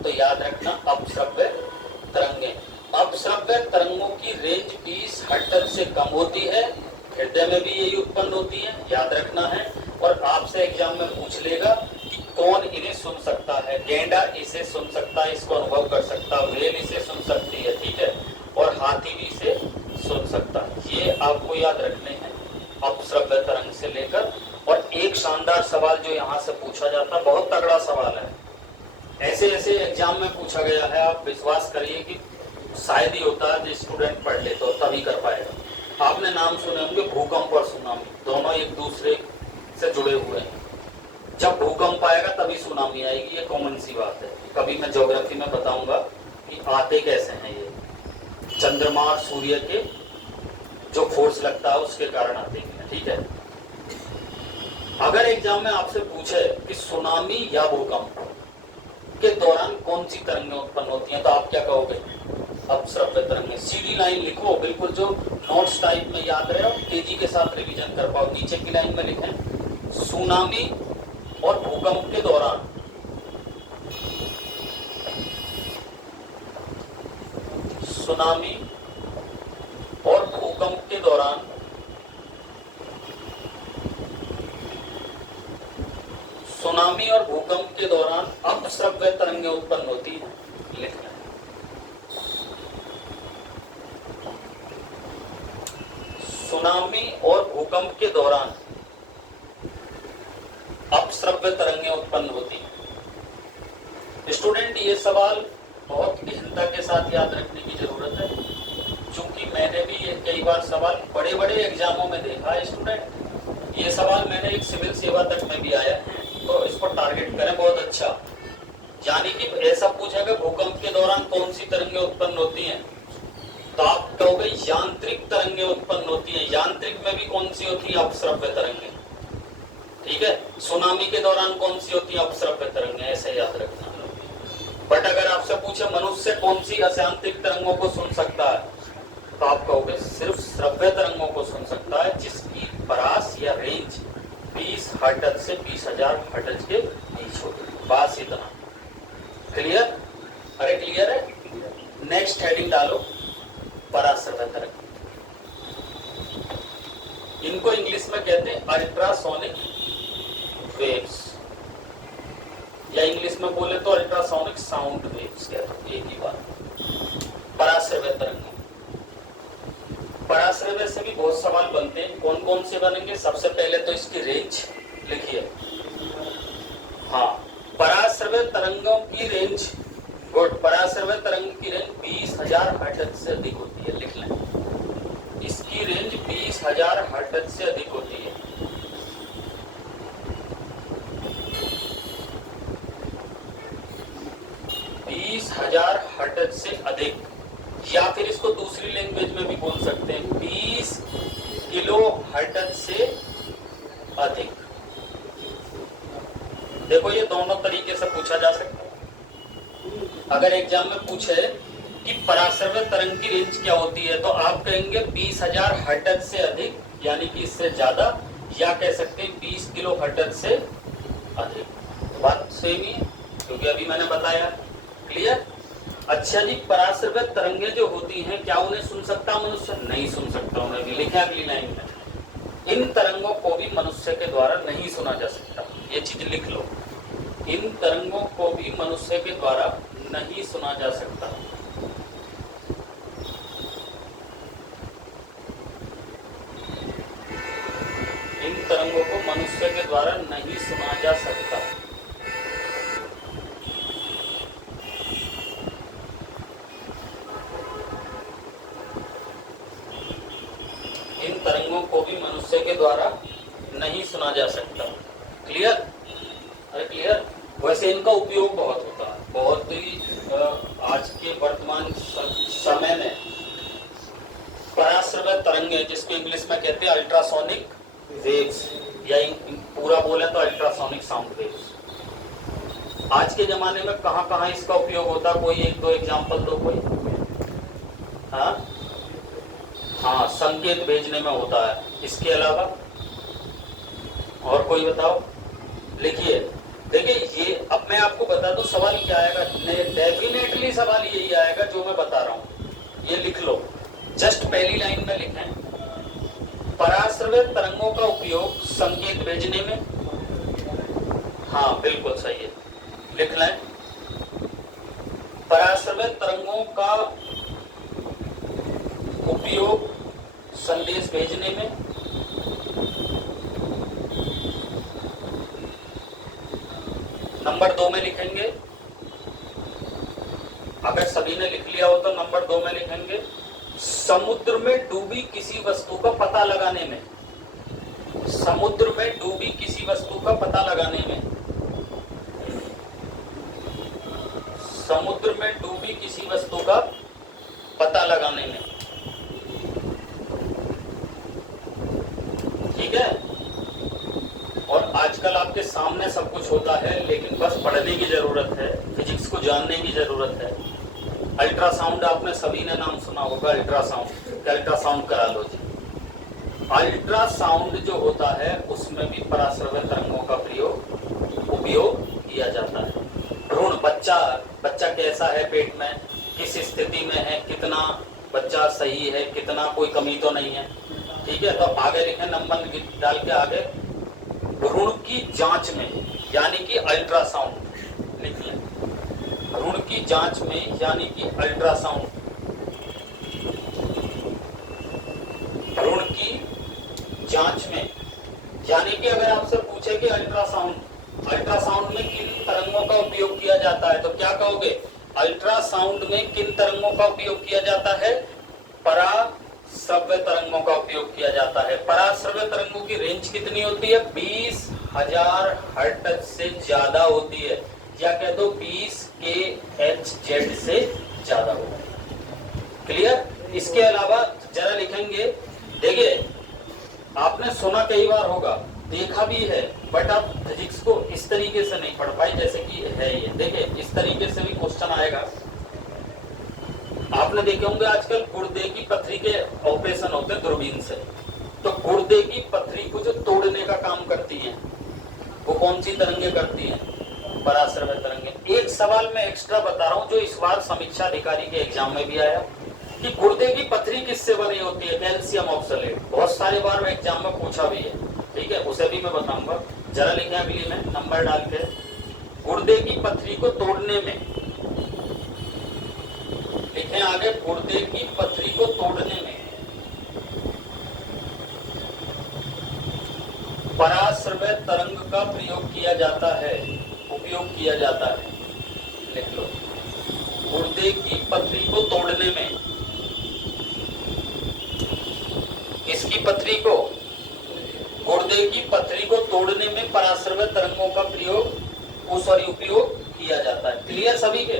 तो याद रखना अपश्रव्य तरंगे। अपश्रव्य तरंगों की रेंज 20 हर्ट्ज से कम होती है, हृदय में भी यही उत्पन्न होती है, याद रखना है। और आपसे एग्जाम में पूछ लेगा कि कौन इन्हें सुन सकता है। गैंडा इसे सुन सकता है, इसको अनुभव कर सकता है, व्हेल इसे सुन सकती है, ठीक है, और हाथी भी इसे सुन सकता है। ये आपको याद रखने हैं अपश्रव्य तरंग से लेकर। और एक शानदार सवाल जो यहाँ से पूछा जाता है, बहुत तगड़ा सवाल है, ऐसे ऐसे एग्जाम में पूछा गया है, आप विश्वास करिए कि शायद ही होता है जो स्टूडेंट पढ़ ले तो तभी कर पाएगा। आपने नाम सुने होंगे भूकंप और सुनामी, दोनों एक दूसरे से जुड़े हुए हैं। जब भूकंप आएगा तभी सुनामी आएगी, ये कॉमन सी बात है। कभी मैं ज्योग्राफी में बताऊंगा कि आते कैसे हैं ये। चंद्रमा और सूर्य के जो फोर्स लगता है उसके कारण आते हैं, ठीक है। अगर एग्जाम में आपसे पूछे कि सुनामी या भूकंप के दौरान कौन सी तरंगें उत्पन्न होती हैं, तो आप क्या कहोगे? अपश्रव्य तरंगें। सीधी लाइन लिखो, बिल्कुल जो नोट्स टाइप में याद रहे और तेजी के साथ रिवीजन कर पाओ। नीचे की लाइन में लिखें सुनामी और भूकंप के दौरान सुनामी और भूकंप के दौरान सुनामी और भूकंप के दौरान अपश्रव्य तरंगें उत्पन्न होती हैं। लिखना है सुनामी और भूकंप के दौरान अपश्रव्य तरंगें उत्पन्न होती हैं। स्टूडेंट, ये सवाल बहुत गहनता के साथ याद रखने की जरूरत है, क्योंकि मैंने भी ये कई बार सवाल बड़े बड़े एग्जामों में देखा है। स्टूडेंट, ये सवाल मैंने एक सिविल सेवा तक में भी आया है, तो इसको टारगेट करें बहुत अच्छा। यानी कि ऐसा पूछेगा भूकंप के दौरान कौन सी तरंगें उत्पन्न होती हैं, तो आप कहोगे यांत्रिक तरंगें उत्पन्न होती हैं। यांत्रिक में भी कौन सी होती है? अपश्रव्य तरंगें, ठीक है। सुनामी के दौरान कौन सी होती है? अपश्रव्य तरंगें, ऐसे याद रखना। बट अगर आपसे पूछे मनुष्य कौन सी अयांत्रिक तरंगों को सुन सकता है, तो आप कहोगे सिर्फ श्रव्य तरंगों को सुन सकता है, जिसकी परास या रेंज 20 हर्ट्ज से 20,000 हर्ट्ज के बीच होती है। बस इतना क्लियर? अरे क्लियर है? नेक्स्ट हेडिंग डालो पराश्रव्य तरंग। इनको इंग्लिश में कहते हैं अल्ट्रासोनिक वेव्स, या इंग्लिश में बोले तो अल्ट्रासोनिक साउंड वेव्स कहते हैं। एक ही बात। पराश्रव्य तरंग, पराश्रव्य से भी बहुत सवाल बनते हैं। कौन कौन से बनेंगे? सबसे पहले तो इसकी रेंज लिखिए। हाँ, पराश्रव्य तरंगों की रेंज, गुड, पराश्रव्य तरंग की रेंज 20,000 हर्ट्ज से अधिक होती है। लिख लें, इसकी रेंज 20,000 हर्ट्ज से अधिक होती है। हर्ट्ज से अधिक, या फिर इसको दूसरी लैंग्वेज में भी बोल सकते हैं 20 किलो हर्ट्ज से अधिक। देखो, ये दोनों तरीके से पूछा जा सकता है। अगर एग्जाम में पूछे कि पराश्रव्य तरंग की रेंज क्या होती है, तो आप कहेंगे 20,000 हर्ट्ज से अधिक, यानी कि इससे ज्यादा, या कह सकते हैं 20 किलो हर्ट्ज से अधिक। बात सेम ही, क्योंकि अभी मैंने बताया। क्लियर? अच्छा जी, पराश्रव्य तरंगें जो होती हैं, क्या उन्हें सुन सकता मनुष्य? नहीं सुन सकता उन्हें भी। लिखा अगली लाइन में, इन तरंगों को भी मनुष्य के द्वारा नहीं सुना जा सकता। ये चीज लिख लो, इन तरंगों को भी मनुष्य के द्वारा नहीं सुना जा सकता। इन तरंगों को मनुष्य के द्वारा नहीं सुना जा सकता। इन तरंगों को भी मनुष्य के द्वारा नहीं सुना जा सकता। क्लियर? अरे क्लियर? वैसे इनका उपयोग बहुत होता है, बहुत ही आज के वर्तमान समय में पराश्रव्य तरंगे, जिसको इंग्लिश में कहते हैं अल्ट्रासोनिक वेव्स, या पूरा बोले तो अल्ट्रासोनिक साउंड वेव्स। आज के जमाने में कहाँ कहाँ इसका उपयोग होता है? कोई एक दो एग्जाम्पल दो कोई। हाँ, हाँ, संकेत भेजने में होता है। इसके अलावा और कोई बताओ, लिखिए। देखिए ये अब मैं आपको बता दूं सवाल क्या आएगा, डेफिनेटली सवाल यही आएगा जो मैं बता रहा हूं, ये लिख लो। जस्ट पहली लाइन में लिखें, पराश्रवित तरंगों का उपयोग संकेत भेजने में, हाँ बिल्कुल सही है, लिख लें। पराश्रवित तरंगों का उपयोग संदेश भेजने में, नंबर 2 में लिखेंगे। अगर सभी ने लिख लिया हो तो नंबर 2 में लिखेंगे, समुद्र में डूबी किसी वस्तु का पता लगाने में, समुद्र में डूबी किसी वस्तु का पता लगाने में, समुद्र में डूबी किसी वस्तु का पता लगाने में। ठीक है, और आजकल आपके सामने सब कुछ होता है, लेकिन बस पढ़ने की जरूरत है, फिजिक्स को जानने की जरूरत है। अल्ट्रासाउंड आपने सभी ने नाम सुना होगा, अल्ट्रासाउंड, अल्ट्रासाउंड करा लो जी। अल्ट्रासाउंड जो होता है उसमें भी पराश्रव्य तरंगों का उपयोग किया जाता है। भ्रूण बच्चा कैसा है, पेट में किस स्थिति में है, कितना बच्चा सही है, कितना कोई कमी तो नहीं है। ठीक है, तो आगे लिखें, नंबर डाल के आगे, भ्रूण की जांच में यानी कि अल्ट्रासाउंड लिखिए, भ्रूण की जांच में यानी कि अल्ट्रासाउंड, भ्रूण की जांच में यानी कि अगर आपसे पूछे कि अल्ट्रासाउंड में किन तरंगों का उपयोग किया जाता है तो क्या कहोगे, अल्ट्रासाउंड में किन तरंगों का उपयोग किया जाता है, पराश्रव्य तरंगों का उपयोग किया जाता है। पराश्रव्य तरंगों की रेंज कितनी होती है, 20,000 हर्ट्ज से ज्यादा होती है, या कह दो 20 kHz से ज्यादा होता है। क्लियर। इसके अलावा जरा लिखेंगे, देखिए आपने सुना कई बार होगा, देखा भी है, बट आप फिजिक्स को इस तरीके से नहीं पढ़ पाए जैसे कि है ये। देखिए इस तरीके से भी क्वेश्चन आएगा। आपने देखे होंगे आजकल गुर्दे की पथरी के ऑपरेशन होते हैं दूरबीन से, तो गुर्दे की पथरी को जो तोड़ने का काम करती है वो कौन सी तरंगे करती हैं, पराश्रव्य तरंगे। एक सवाल मैं एक्स्ट्रा बता रहा हूं जो इस बार समीक्षा अधिकारी के एग्जाम में भी आया, कि गुर्दे की पथरी किससे बनी होती है, कैल्शियम ऑक्सलेट। बहुत सारे बार एग्जाम में पूछा भी है, ठीक है, उसे भी मैं बताऊंगा। जरा लिखें अगली में नंबर डाल के, गुर्दे की पथरी को तोड़ने में, लिखें आगे, गुर्दे की पथरी को तोड़ने में पराश्रव्य तरंग का प्रयोग किया जाता है, उपयोग किया जाता है। लिख लो, गुर्दे की पथरी को तोड़ने में, इसकी पथरी को, गुर्दे की पथरी को तोड़ने में पराश्रव्य तरंगों का उपयोग किया जाता है। क्लियर सभी के,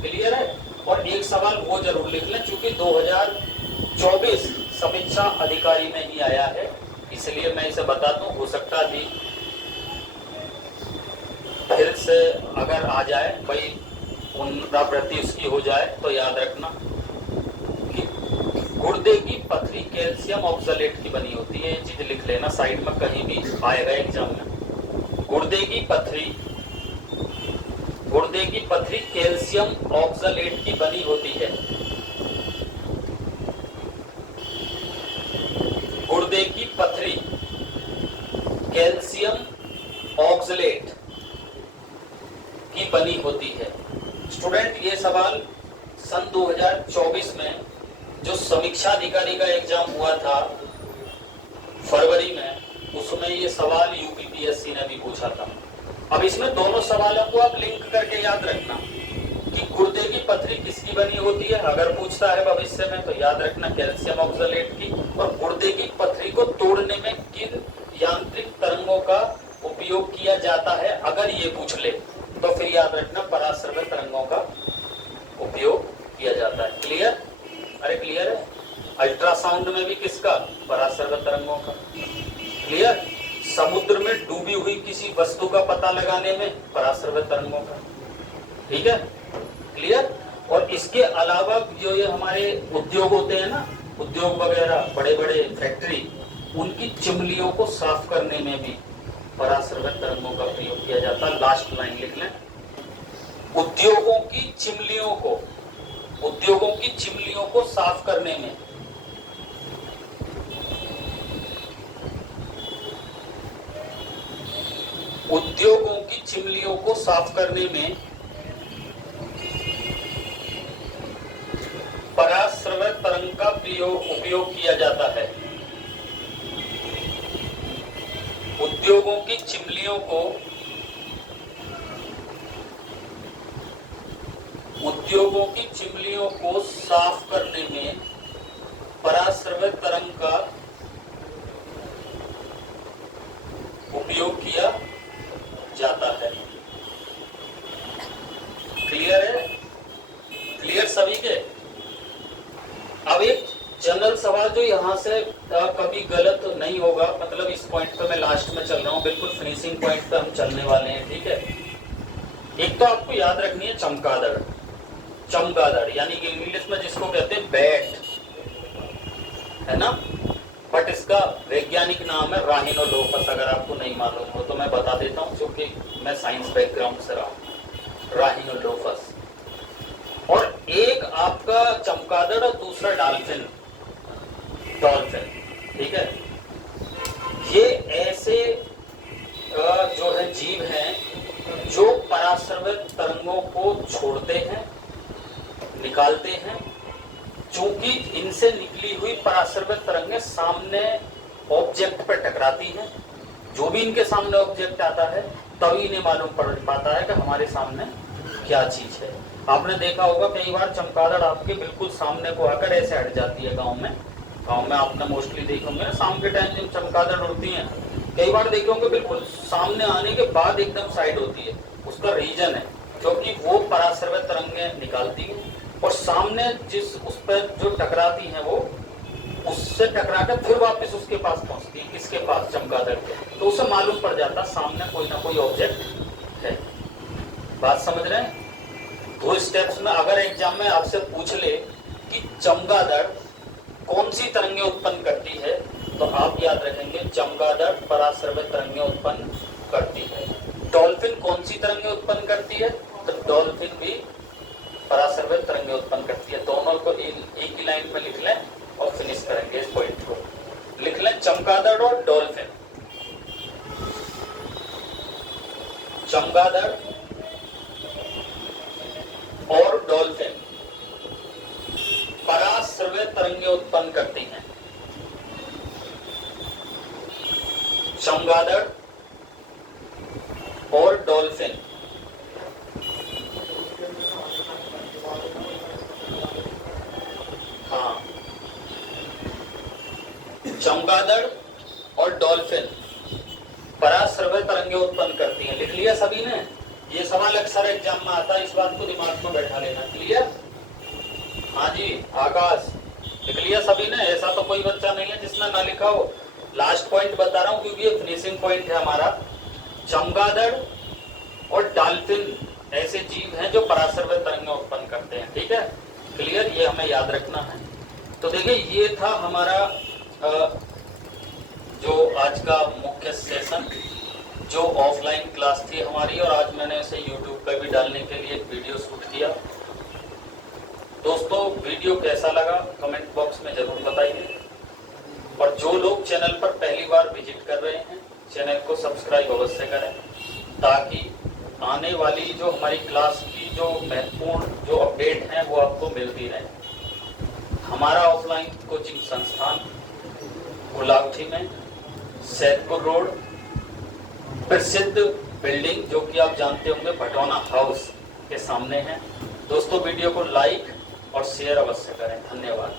क्लियर है। और एक सवाल वो जरूर लिख लें, चूंकि 2024 समीक्षा अधिकारी में ही आया है इसलिए मैं इसे बता दूं, हो सकता थी फिर से अगर आ जाए, भाई पुनरावृत्ति उसकी हो जाए, तो याद रखना कि गुर्दे की पथरी कैल्शियम ऑक्सलेट की बनी होती है। ये चीज लिख लेना, साइड में कहीं भी आएगा एग्जाम में। गुर्दे की पथरी कैल्शियम ऑक्सलेट की बनी होती है। गुर्दे की पथरी कैल्शियम ऑक्सलेट की बनी होती है। स्टूडेंट ये सवाल सन 2024 में जो समीक्षा अधिकारी का एग्जाम हुआ था फरवरी में, उसमें ये सवाल यूपीपीएससी ने भी पूछा था। अब इसमें दोनों सवालों को आप लिंक करके याद रखना कि गुर्दे की पथरी किसकी बनी होती है, अगर पूछता है भविष्य में तो याद रखना कैल्शियम ऑक्सलेट की, और गुर्दे की पथरी को तोड़ने में किन यांत्रिक तरंगों का उपयोग किया जाता है, अगर ये पूछ ले तो फिर याद रखना पराश्रव्य तरंगों का उपयोग किया जाता है। क्लियर? अरे क्लियर है। अल्ट्रासाउंड में भी किसका, पराश्रव्य तरंगों का। क्लियर? समुद्र में डूबी हुई किसी वस्तु का पता लगाने में पराश्रव्य तरंगों का। ठीक है, क्लियर। और इसके अलावा जो ये हमारे उद्योग होते हैं ना, उद्योग वगैरह बड़े बड़े फैक्ट्री, उनकी चिमनियों को साफ करने में भी पराश्रवित तरंगों का प्रयोग किया जाता है। लास्ट लाइन लिख लें, उद्योगों की चिमनियों को साफ करने में पराश्रवित तरंग का उपयोग किया जाता है। उद्योगों की चिमनियों को साफ करने में पराश्रवित तरंग का उपयोग किया जाता है। क्लियर है? क्लियर सभी के? अब एक जनरल सवाल जो यहाँ से कभी गलत नहीं होगा, मतलब इस पॉइंट पे मैं लास्ट में चल रहा हूँ, बिल्कुल फिनिशिंग पॉइंट पे हम चलने वाले हैं, ठीक है। एक तो आपको याद रखनी है चमगादड़, यानी कि इंग्लिश में जिसको कहते हैं बैट, है ना, बट इसका वैज्ञानिक नाम है राहिनोलोफस। अगर आपको नहीं मालूम हो तो मैं बता देता हूँ, क्योंकि मैं साइंस बैकग्राउंड से रहा हूँ। राहिनोलोफस। और एक आपका चमगादड़ और दूसरा डॉल्फिन, ठीक है। ये ऐसे जो है जीव हैं जो पराश्रवित तरंगों को छोड़ते हैं, निकालते हैं। चूंकि इनसे निकली हुई पराश्रवित तरंगें सामने ऑब्जेक्ट पर टकराती हैं, जो भी इनके सामने ऑब्जेक्ट आता है तभी इन्हें मालूम पड़ पाता है कि हमारे सामने क्या चीज है। आपने देखा होगा कई बार चमगादड़ आपके बिल्कुल सामने को आकर ऐसे हट जाती है। गांव में आपने मोस्टली देखे होंगे ना, शाम के टाइम जब चमगादड़ उड़ती हैं, कई बार देखे होंगे बिल्कुल सामने आने के बाद एकदम साइड होती है। उसका रीजन है क्योंकि वो पराश्रवित तरंगें निकालती है और सामने जिस उस पर जो टकराती हैं वो उससे टकरा कर फिर वापस उसके पास पहुंचती है। किसके पास? चमगादड़ के। तो उसे मालूम पड़ जाता सामने कोई ना कोई ऑब्जेक्ट है। बात समझ रहे हैं? 2 स्टेप्स में अगर एग्जाम में आपसे पूछ ले कि चमगादड़ कौन सी तरंगें उत्पन्न करती है, तो आप याद रखेंगे चमगादड़ पराश्रवित तरंगें उत्पन्न करती है। डॉल्फिन कौन सी तरंगें उत्पन्न करती है? तो डॉल्फिन भी पराश्रवित तरंगें उत्पन्न करती है। दोनों को एक ही लाइन में लिख लें और फिनिश करेंगे इस पॉइंट को। लिख लें चमगादड़ और डॉल्फिन। चमगादड़ और डॉल्फिन पराश्रवित तरंगें उत्पन्न करती हैं। चमगादड़ और डॉल्फिन चमगादड़ और डॉल्फिन पराश्रवित तरंगें उत्पन्न करती हैं। लिख लिया सभी ने? ये सवाल अक्सर एग्जाम में आता है, इस बात को दिमाग में बैठा लेना। क्लियर? हाँ जी आकाश, लिख लिया सभी ने? ऐसा तो कोई बच्चा नहीं है जिसने ना लिखा हो। लास्ट पॉइंट बता रहा हूँ क्योंकि ये फिनिशिंग पॉइंट है हमारा। चमगादड़ और डॉल्फिन ऐसे जीव हैं जो पराश्रवित तरंगें उत्पन्न करते हैं। ठीक है, क्लियर? ये हमें याद रखना है। तो देखिए ये था हमारा जो आज का मुख्य सेशन, जो ऑफलाइन क्लास थी हमारी, और आज मैंने इसे यूट्यूब पर भी डालने के लिए एक वीडियो शूट किया। दोस्तों वीडियो कैसा लगा कमेंट बॉक्स में जरूर बताइए, और जो लोग चैनल पर पहली बार विजिट कर रहे हैं चैनल को सब्सक्राइब अवश्य करें, ताकि आने वाली जो हमारी क्लास की जो महत्वपूर्ण जो अपडेट हैं वो आपको मिलती रहे। हमारा ऑफलाइन कोचिंग संस्थान गुलावठी में सैदपुर रोड, प्रसिद्ध बिल्डिंग जो कि आप जानते होंगे भटौना हाउस के सामने है। दोस्तों वीडियो को लाइक और शेयर अवश्य करें। धन्यवाद।